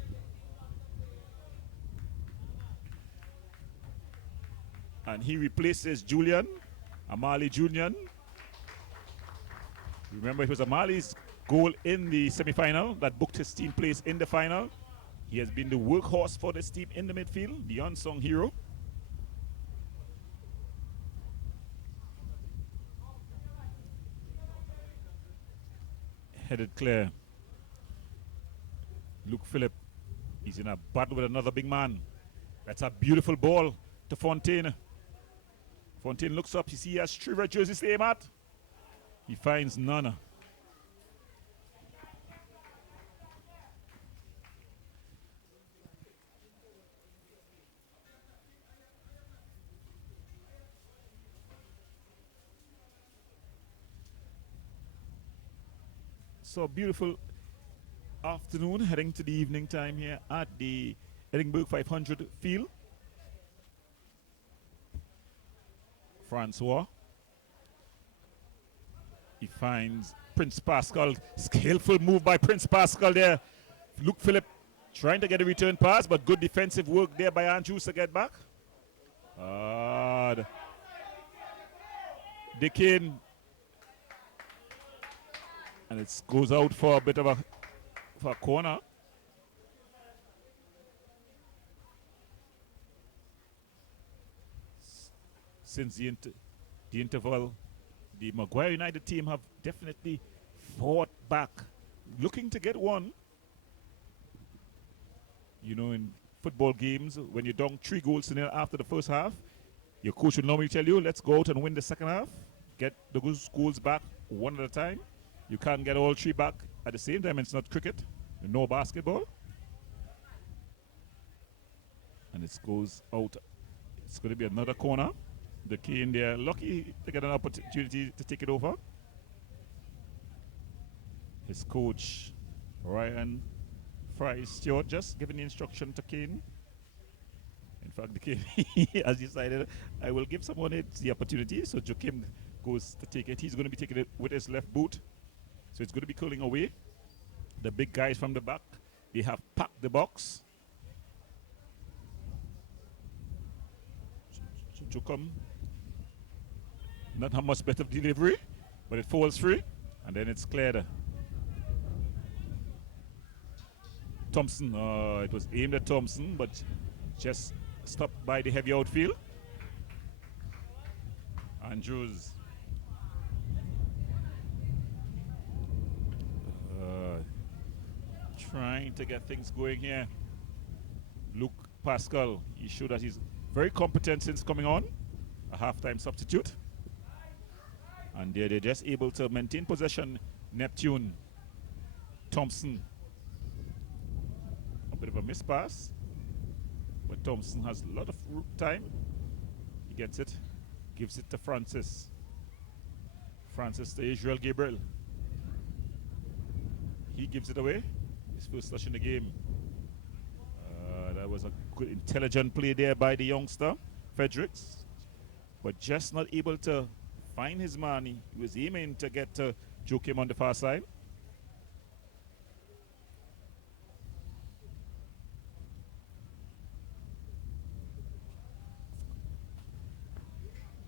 And he replaces Julian, Amali Julian. Remember, it was Amali's goal in the semi-final that booked his team place in the final. He has been the workhorse for this team in the midfield, the unsung hero. Headed clear. Luke Phillip, he's in a battle with another big man. That's a beautiful ball to Fontaine. Fontaine looks up, you see he has 3 red jerseys to aim at. He finds none. So beautiful afternoon, heading to the evening time here at the Edinburgh 500 field. Francois. He finds Prince Pascal. Skillful move by Prince Pascal there. Luke Phillip trying to get a return pass, but good defensive work there by Andrews to get back. Dickin. And it goes out for a bit of a corner. Since the interval, the Maguaya United team have definitely fought back, looking to get one. You know, in football games, when you're down 3 goals to nil after the first half, your coach will normally tell you, let's go out and win the second half. Get the goals back one at a time. You can't get all 3 back at the same time. It's not cricket, no basketball. And it goes out. It's going to be another corner. The Cane, they're lucky to get an opportunity to take it over. His coach, Ryan Fry Stewart, just giving the instruction to Cane. In fact, the Cane has decided, I will give someone the opportunity. So Joachim goes to take it. He's going to be taking it with his left boot. So it's going to be curling away. The big guys from the back, they have packed the box. Joachim, not how much better delivery, but it falls free, and then it's cleared. Thompson, it was aimed at Thompson, but just stopped by the heavy outfield. Andrews. Trying to get things going here. Luke Pascal, he showed that he's very competent since coming on, a halftime substitute. And they're just able to maintain possession. Neptune, Thompson. A bit of a miss pass, but Thompson has a lot of time. He gets it, gives it to Francis. Francis to Israel Gabriel. He gives it away. His first touch in the game. That was a good, intelligent play there by the youngster, Fredericks. But just not able to find his man. He was aiming to get Joachim on the far side.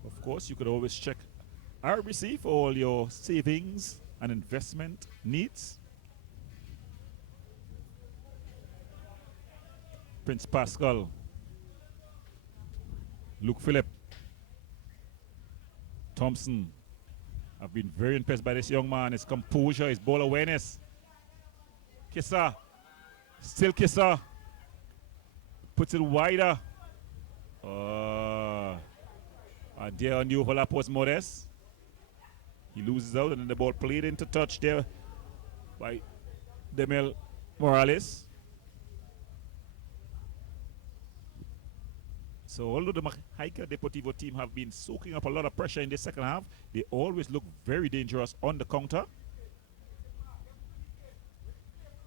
Of course, you could always check RBC for all your savings and investment needs. Prince Pascal, Luke Phillip, Thompson. I've been very impressed by this young man, his composure, his ball awareness. Kissa, still Kissa, puts it wider. And there on the overlap was Modest. He loses out, and then the ball played into touch there by Demel Morales. So although the Mahaica Deportivo team have been soaking up a lot of pressure in the second half, they always look very dangerous on the counter.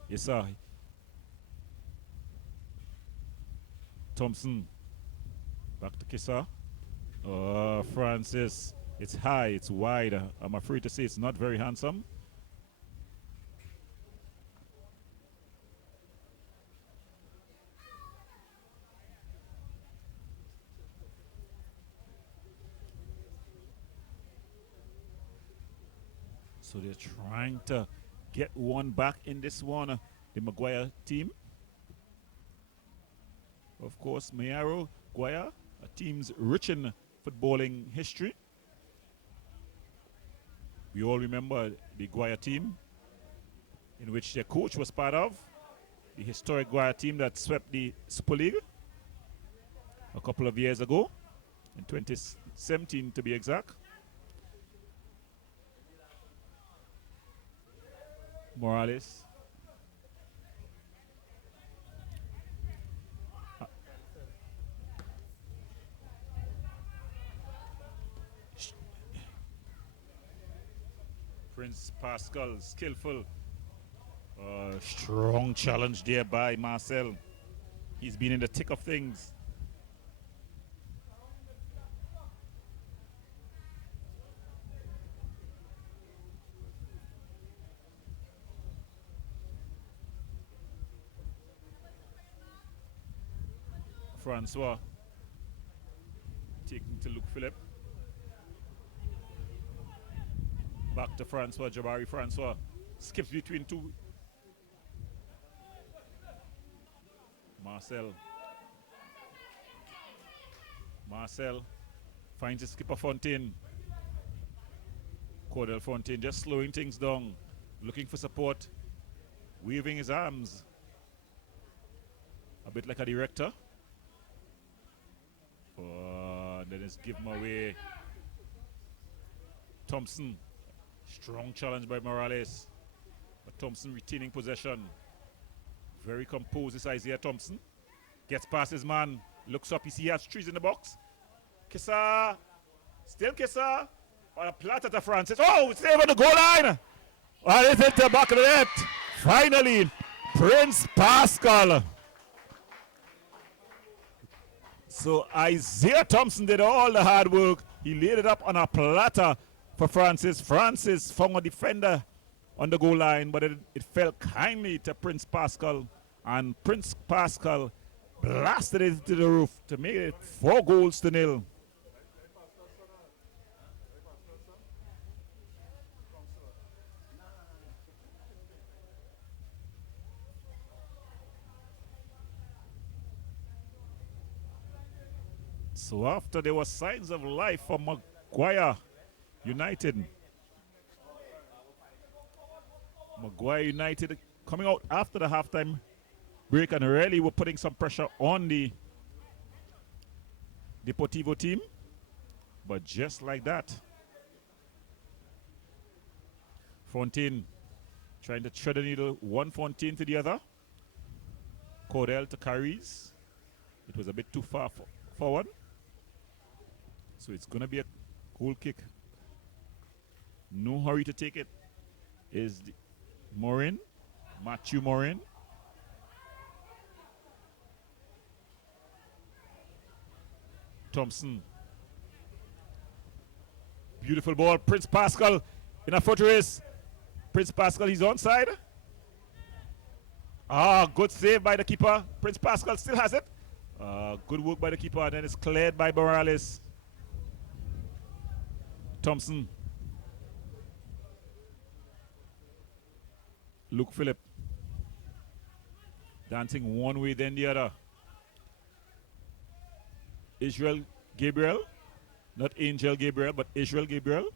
Yes, sir. Thompson. Back to Kissa. Francis. It's high, it's wide. I'm afraid to say it's not very handsome. So they're trying to get one back in this one, the Maguaya team. Of course, Maguaya, a team's rich in footballing history. We all remember the Guaya team, in which their coach was part of, the historic Guaya team that swept the Super League a couple of years ago, in 2017 to be exact. Morales. Prince Pascal, skillful. Strong challenge there by Marcel. He's been in the thick of things. Francois taking to Luke Philip. Back to Francois, Jabari Francois. Skips between two. Marcel finds his skipper Fontaine. Cordell Fontaine just slowing things down, looking for support, waving his arms. A bit like a director. Then it's give him away. Thompson. Strong challenge by Morales. But Thompson retaining possession. Very composed is Isaiah Thompson. Gets past his man. Looks up. He has trees in the box. Kissa. Still Kissa. On a platter to Francis. Oh, it's over the goal line. Well, it's at the back of the net. Finally, Prince Pascal. So Isaiah Thompson did all the hard work. He laid it up on a platter for Francis. Francis found a defender on the goal line, but it fell kindly to Prince Pascal. And Prince Pascal blasted it to the roof to make it 4-0. So after there were signs of life for Maguaya United. Maguaya United coming out after the halftime break and really were putting some pressure on the Deportivo team. But just like that, Fontaine trying to thread the needle, one Fontaine to the other. Cordell to Caris. It was a bit too far forward. So it's going to be a goal kick. No hurry to take it is Matthew Morin. Thompson. Beautiful ball. Prince Pascal in a foot race. Prince Pascal, he's onside. Good save by the keeper. Prince Pascal still has it. Good work by the keeper, and then it's cleared by Morales. Thompson. Luke Philip. Dancing one way, then the other. Israel Gabriel. Not Angel Gabriel, but Israel Gabriel.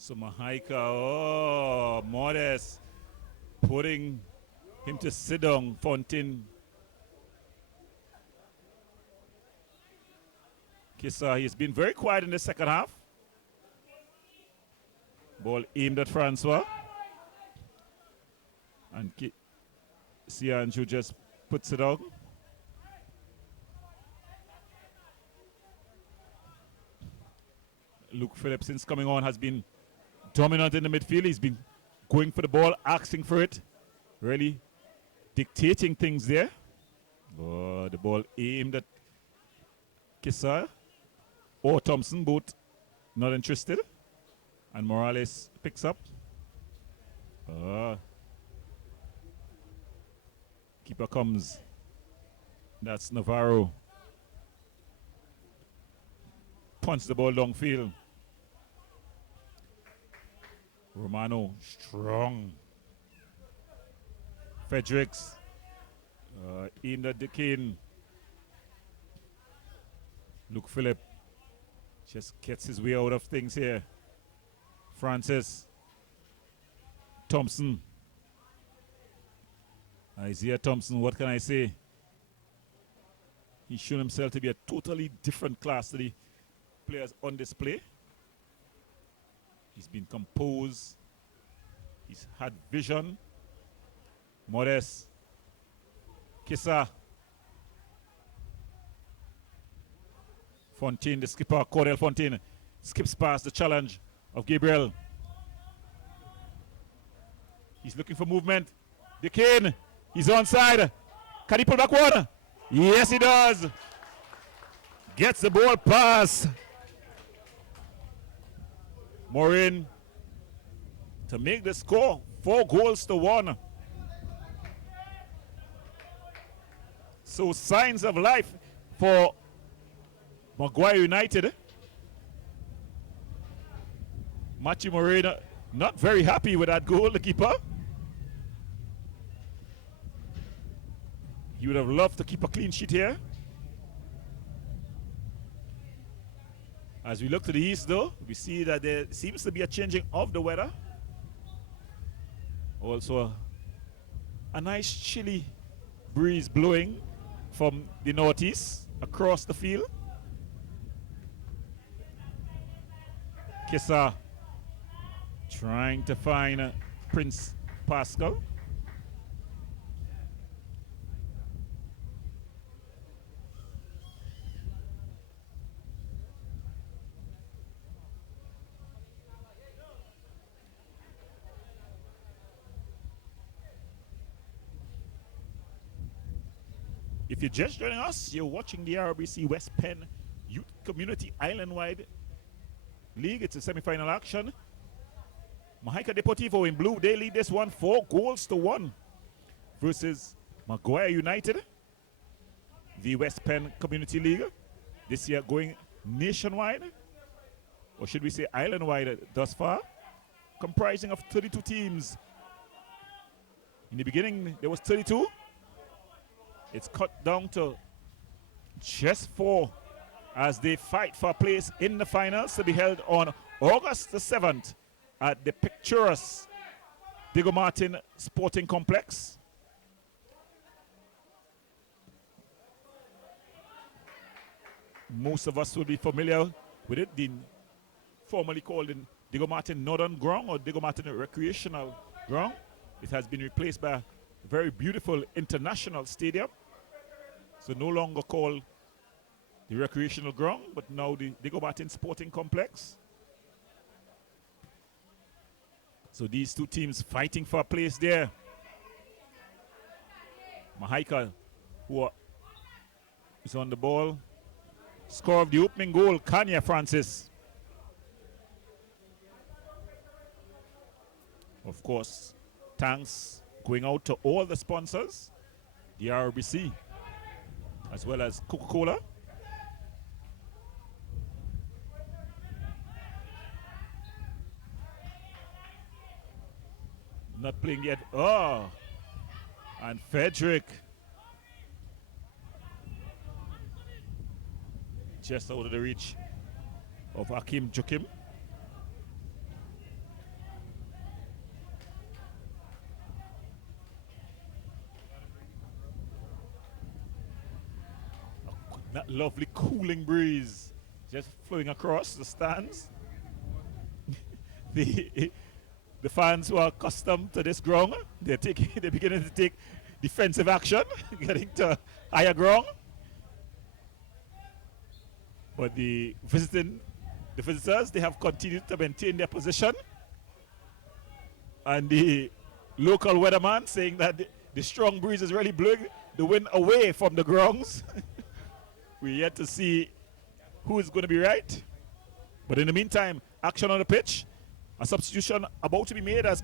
So Mahaica, Modest, putting him to sit down, Fontaine. Kissa, he's been very quiet in the second half. Ball aimed at Francois. And Sianju just puts it out. Luke Phillips, since coming on, has been dominant in the midfield. He's been going for the ball, asking for it, really dictating things there. Oh, the ball aimed at Kissa or Thompson, both not interested. And Morales picks up. Keeper comes. That's Navarro. Punts the ball downfield. Romano, strong. Fredericks. In the decane. Luke Phillip just gets his way out of things here. Francis. Thompson. Isaiah Thompson, what can I say? He's shown himself to be a totally different class to the players on display. He's been composed. He's had vision. Modest. Kissa. Fontaine, the skipper, Cordell Fontaine, skips past the challenge of Gabriel. He's looking for movement. Decane, he's onside. Can he pull back one? Yes, he does. Gets the ball pass. Morin to make the score 4-1. So signs of life for Maguaya United. Machi Moreno not very happy with that goal, the keeper. He would have loved to keep a clean sheet here. As we look to the east, though, we see that there seems to be a changing of the weather. Also, a nice chilly breeze blowing from the northeast across the field. Kissa trying to find Prince Pascal. If you're just joining us, you're watching the RBC West Penn Youth Community Island-wide League. It's a semi-final action. Mahaica Deportivo in blue, they lead this one 4-1 versus Maguaya United. The West Penn Community League this year going nationwide, or should we say island-wide thus far, comprising of 32 teams. In the beginning, there was 32. It's cut down to just 4 as they fight for a place in the finals to be held on August the 7th at the picturesque Diego Martin Sporting Complex. Most of us will be familiar with it, the formerly called in Diego Martin Northern Ground or Diego Martin Recreational Ground. It has been replaced by a very beautiful international stadium. So no longer called the recreational ground, but now the Diego Martin Sporting Complex. So these two teams fighting for a place there. Mahaica, who is on the ball. Score of the opening goal, Kanya Francis. Of course, thanks going out to all the sponsors, the RBC, as well as Coca-Cola. Not playing yet. Oh, and Frederick just out of the reach of Hakim Jokim. That lovely cooling breeze just flowing across the stands. The fans who are accustomed to this ground, they're beginning to take defensive action, getting to higher ground. But the visiting The visitors, they have continued to maintain their position. And the local weatherman saying that the strong breeze is really blowing the wind away from the grounds. We're yet to see who is going to be right. But in the meantime, action on the pitch. A substitution about to be made as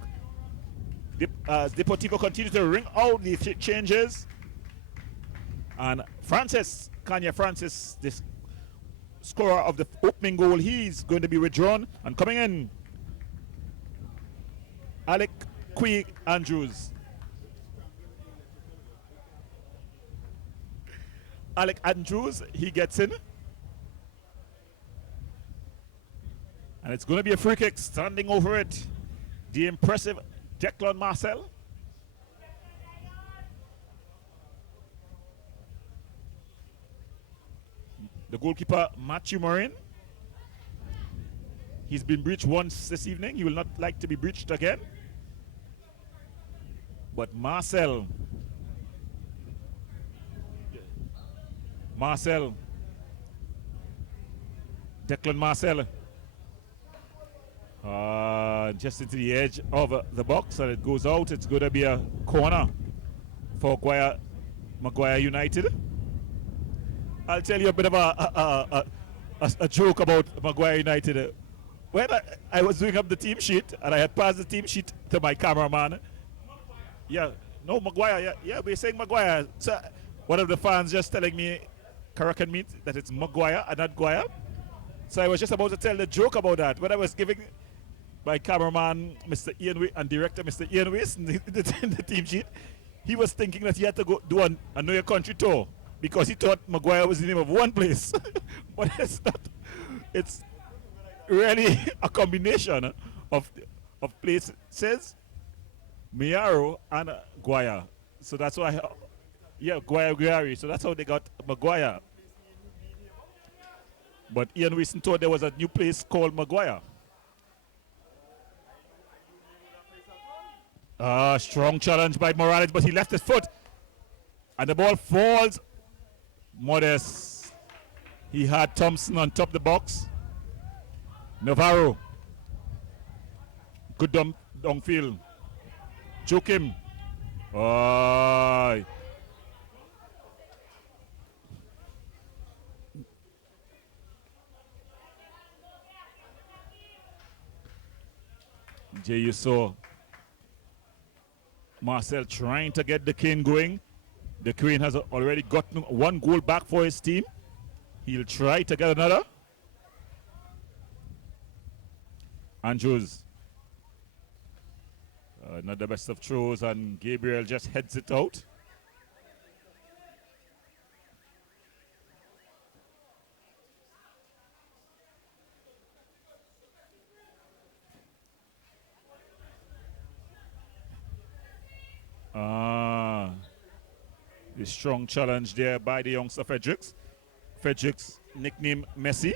Deportivo continues to ring out the changes. And Kanye Francis, this scorer of the opening goal, he's going to be withdrawn. And coming in, Alec Quig Andrews. Alec Andrews, he gets in. And it's going to be a free kick, standing over it. The impressive Declan Marcel. The goalkeeper, Matthew Morin. He's been breached once this evening. He will not like to be breached again. But Marcel, Declan Marcel, just into the edge of the box, and it goes out. It's going to be a corner for Maguaya United. I'll tell you a bit of a joke about Maguaya United. When I was doing up the team sheet, and I had passed the team sheet to my cameraman. Yeah, no, Maguaya. Yeah, we're saying Maguaya. So one of the fans just telling me, correcting me, that it's Maguaya and not Guaya. So I was just about to tell the joke about that. When I was giving my cameraman, Mr. Ian and director, Mr. Ian Weiss, in the team sheet, he was thinking that he had to go do a Know Your Country tour because he thought Maguaya was the name of one place. But it's not. It's really a combination of places, Miaro and Guaya. So that's why, Guaya. So that's how they got Maguaya. But Ian Wilson thought there was a new place called Maguaya. Strong challenge by Morales, but he left his foot. And the ball falls. Modest. He had Thompson on top of the box. Navarro. Good downfield. Joachim. Jay, you saw Marcel trying to get the Cane going. The Cane has already gotten one goal back for his team. He'll try to get another. Andrews. Not the best of throws, and Gabriel just heads it out. The strong challenge there by the youngster Fredericks. Fredericks, nicknamed Messi.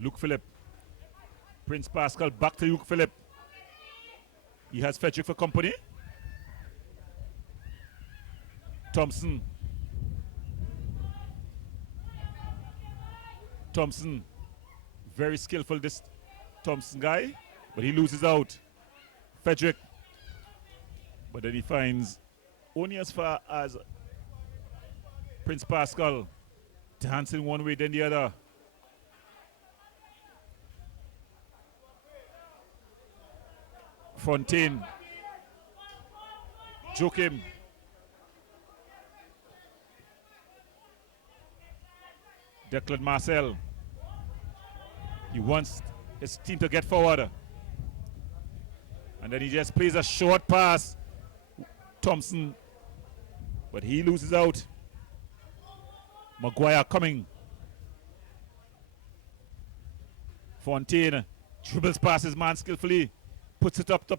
Luke Phillip. Prince Pascal back to Luke Phillip. He has Frederick for company. Thompson. Very skillful, this Thompson guy, but he loses out. Frederick. But then he finds only as far as Prince Pascal, dancing one way then the other. Fontaine. Joachim. Declan Marcel. He wants his team to get forward. And then he just plays a short pass. Thompson. But he loses out. Maguire coming. Fontaine dribbles past his man skillfully. Puts it up to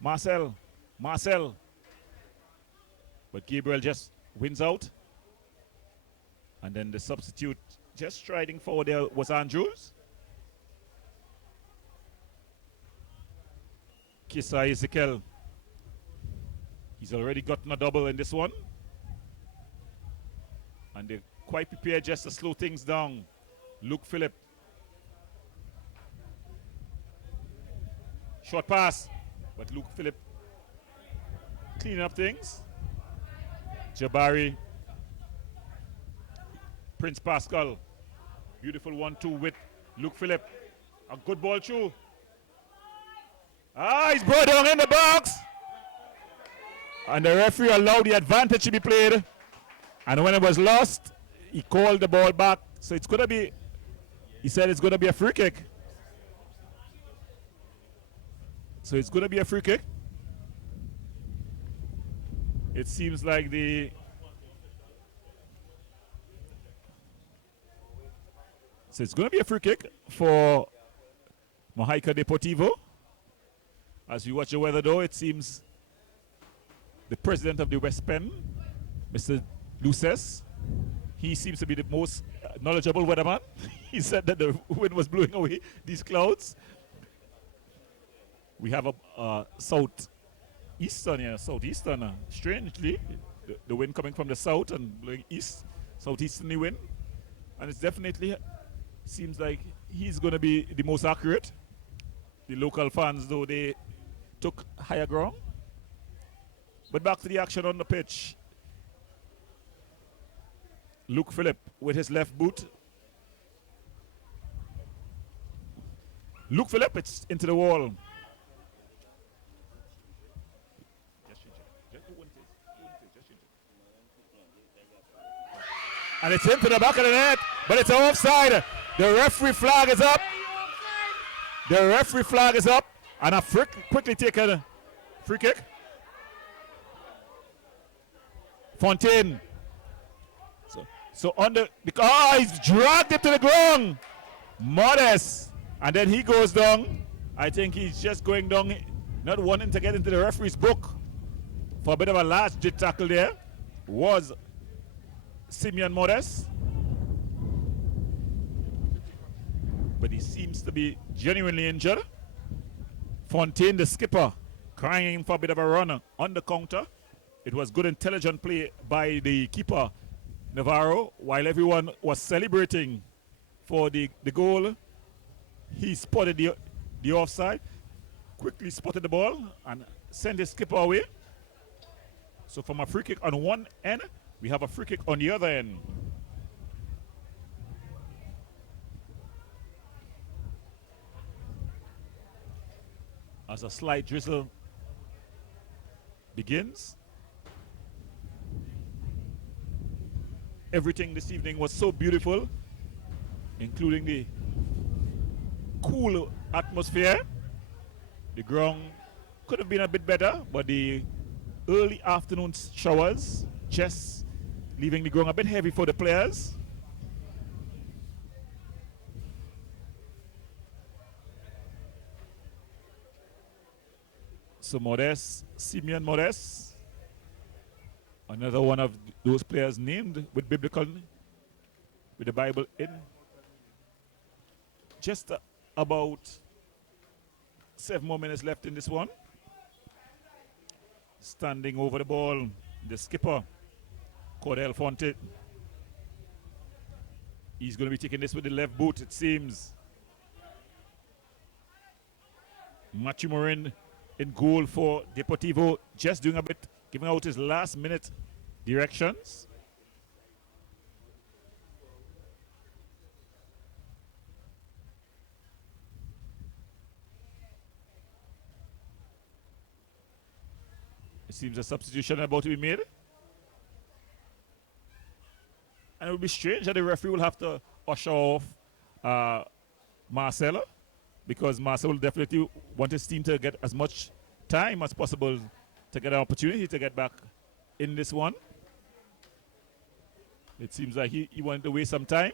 Marcel. But Gabriel just wins out. And then the substitute just striding forward there was Andrews. Kisa Ezekiel. He's already gotten a double in this one. And they're quite prepared just to slow things down. Luke Phillip. Short pass. But Luke Phillip cleaning up things. Jabari. Prince Pascal. Beautiful 1-2 with Luke Phillip. A good ball through. He's brought down in the box. And the referee allowed the advantage to be played. And when it was lost, he called the ball back. So it's going to be, he said it's going to be a free kick. So it's going to be a free kick. It seems like so it's going to be a free kick for Mahaica Deportivo. As we watch the weather though, it seems the president of the West Penn, Mr. Luces, he seems to be the most knowledgeable weatherman. He said that the wind was blowing away these clouds. We have a southeastern. Strangely, the wind coming from the south and blowing southeasterly wind. And it's definitely seems like he's going to be the most accurate. The local fans, though, they took higher ground. But back to the action on the pitch. Luke Phillip with his left boot. Luke Phillip, it's into the wall. And it's into the back of the net, but it's offside. The referee flag is up. The referee flag is up. And a quickly taken free kick. Fontaine. So on the, he's dragged it to the ground. Modest. And then he goes down. I think he's just going down, not wanting to get into the referee's book. For a bit of a last ditch tackle there was Simeon Modest. But he seems to be genuinely injured. Fontaine, the skipper, crying for a bit of a run on the counter. It was good intelligent play by the keeper, Navarro. While everyone was celebrating for the goal, he spotted the offside, quickly spotted the ball and sent his skipper away. So from a free kick on one end, we have a free kick on the other end. As a slight drizzle begins. Everything this evening was so beautiful, including the cool atmosphere. The ground could have been a bit better, but the early afternoon showers just leaving the ground a bit heavy for the players. So Modest, Simeon Modest, another one of those players named with biblical, with the Bible in. Just about 7 more minutes left in this one. Standing over the ball, the skipper, Cordell Fonte. He's going to be taking this with the left boot, it seems. Matthew Morin in goal for Deportivo, just doing a bit, giving out his last minute directions. It seems a substitution about to be made. And it would be strange that the referee will have to usher off Marcelo, because Marcelo will definitely want his team to get as much time as possible to get an opportunity to get back in this one. It seems like he wanted to waste some time.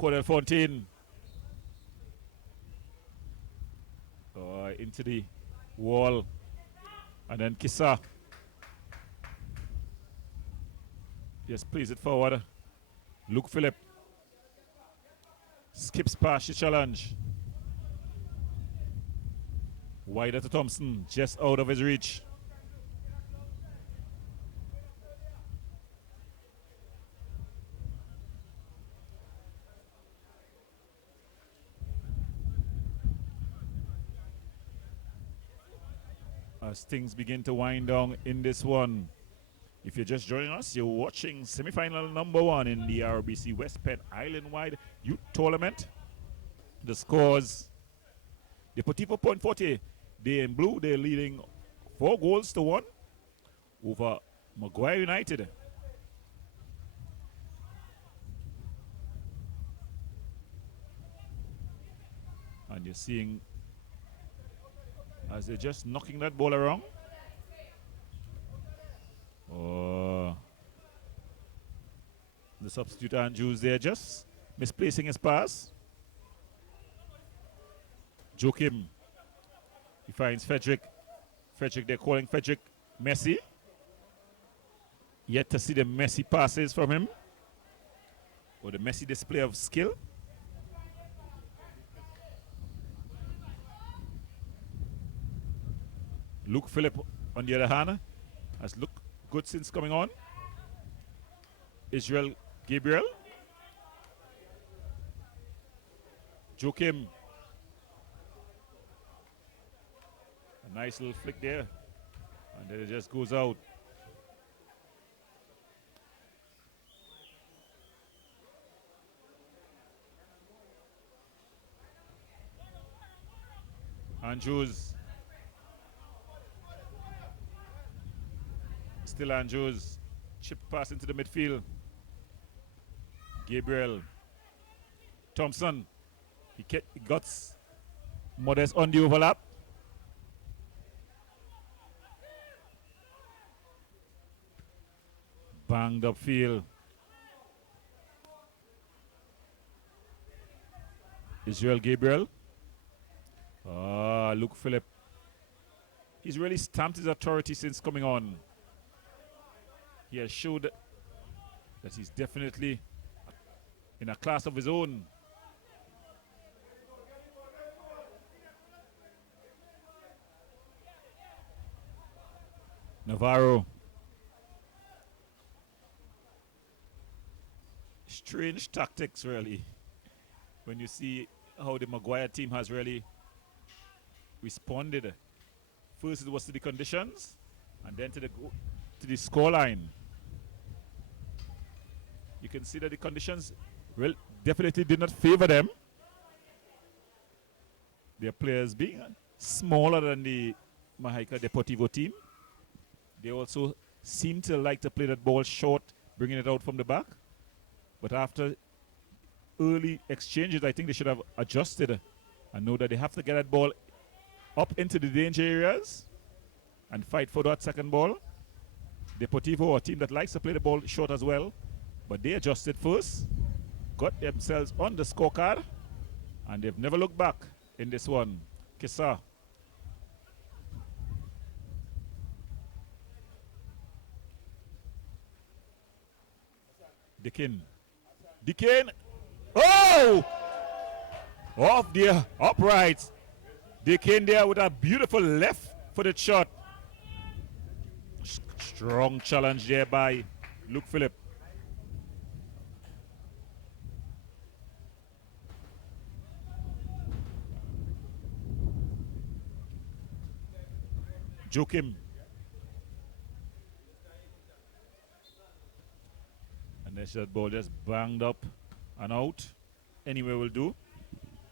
Cordell Fontaine. Into the wall. And then Kissa. Just plays it forward. Luke Phillip. Skips past the challenge. Wider to Thompson, just out of his reach. As things begin to wind down in this one. If you're just joining us, you're watching semi-final number 1 in the RBC West Penn Island-wide Youth Tournament. The scores: Deportivo Point Forte, they in blue, they're leading 4-1 over Maguaya United. And you're seeing as they're just knocking that ball around. Oh, the substitute Andrews there just misplacing his pass. Joachim, he finds Frederick. Frederick, they're calling Frederick Messi. Yet to see the Messi passes from him, or the Messi display of skill. Luke Phillip, on the other hand, has looked good since coming on. Israel Gabriel. Joachim. A nice little flick there. And then it just goes out. Andrews. Still Andrews. Chip pass into the midfield. Gabriel. Thompson. He got Modest on the overlap. Banged up field. Israel Gabriel. Luke Phillip. He's really stamped his authority since coming on. He has showed that he's definitely in a class of his own. Navarro. Strange tactics, really, when you see how the Maguaya team has really responded. First it was to the conditions, and then to the scoreline. You can see that the conditions definitely did not favor them. Their players being smaller than the Mahaica Deportivo team. They also seem to like to play that ball short, bringing it out from the back. But after early exchanges, I think they should have adjusted and know that they have to get that ball up into the danger areas and fight for that second ball. Deportivo, a team that likes to play the ball short as well, but they adjusted first, got themselves on the scorecard, and they've never looked back in this one. Kissa. Dikin. Oh! Off the upright. Dikin there with a beautiful left-footed shot. Strong challenge there by Luke Phillip. Joachim. And there's that ball just banged up and out. Anyway will do.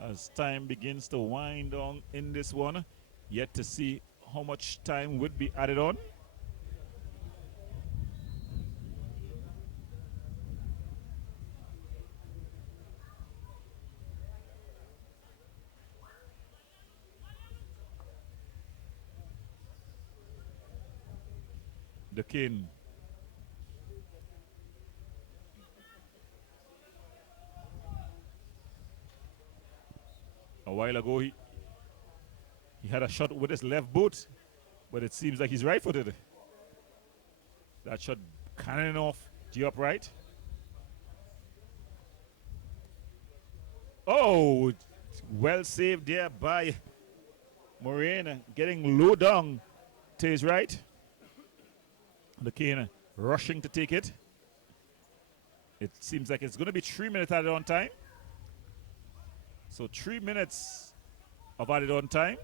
As time begins to wind down in this one, yet to see how much time would be added on. The King. A while ago, he had a shot with his left boot, but it seems like he's right-footed. That shot cannon off the upright. Oh, well saved there by Morena, getting low down to his right. The Cane rushing to take it. It seems like it's going to be 3 minutes added on time. So 3 minutes of added on time.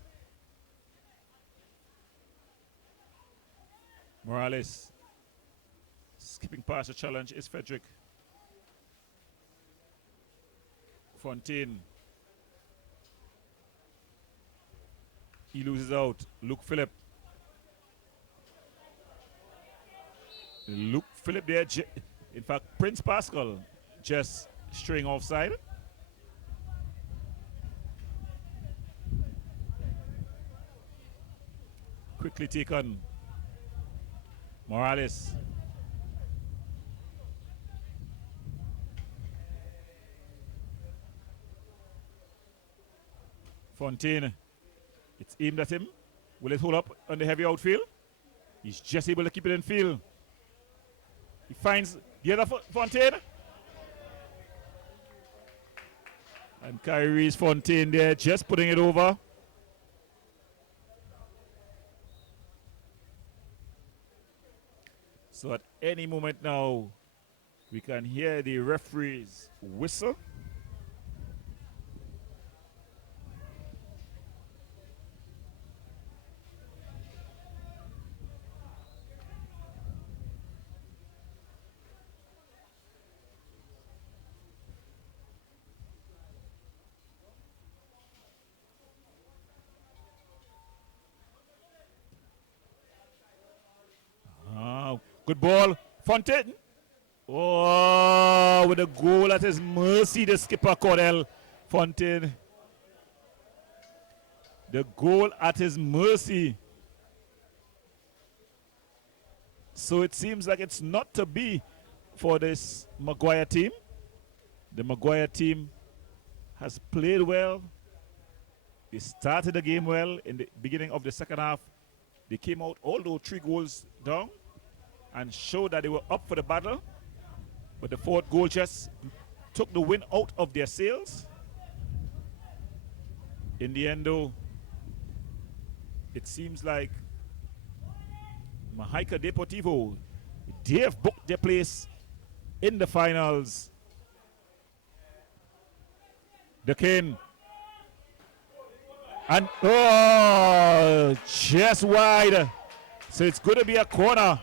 Morales skipping past the challenge is Frederick. Fontaine. He loses out. Luke Phillip. Luke Phillip there. In fact, Prince Pascal just straying offside. Quickly taken. Morales. Fontaine. It's aimed at him. Will it hold up on the heavy outfield? He's just able to keep it in field. He finds the other Fontaine. And Kyrie's Fontaine there just putting it over. So at any moment now, we can hear the referee's whistle. Good ball. Fontaine. Oh, with a goal at his mercy, the skipper Cordell Fontaine. The goal at his mercy. So it seems like it's not to be for this Maguaya team. The Maguaya team has played well. They started the game well in the beginning of the second half. They came out, although 3 goals down, and showed that they were up for the battle. But the 4th goal just took the wind out of their sails. In the end, though, it seems like Mahaica Deportivo, they have booked their place in the finals. The Cane. And, oh, just wide. So it's going to be a corner.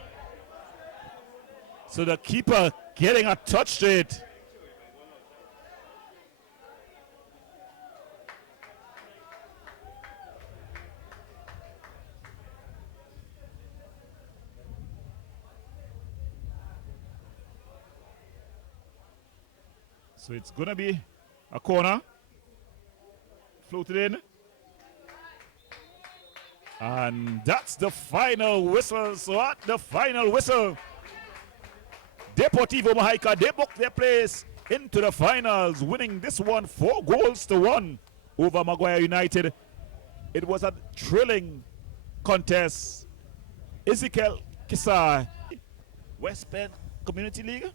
So the keeper getting a touch to it. So it's going to be a corner. Floated in. And that's the final whistle. So at the final whistle, Deportivo Mahaica, they booked their place into the finals, winning this one 4-1 over Maguaya United. It was a thrilling contest. Ezekiel Kisa, West Penn Community League.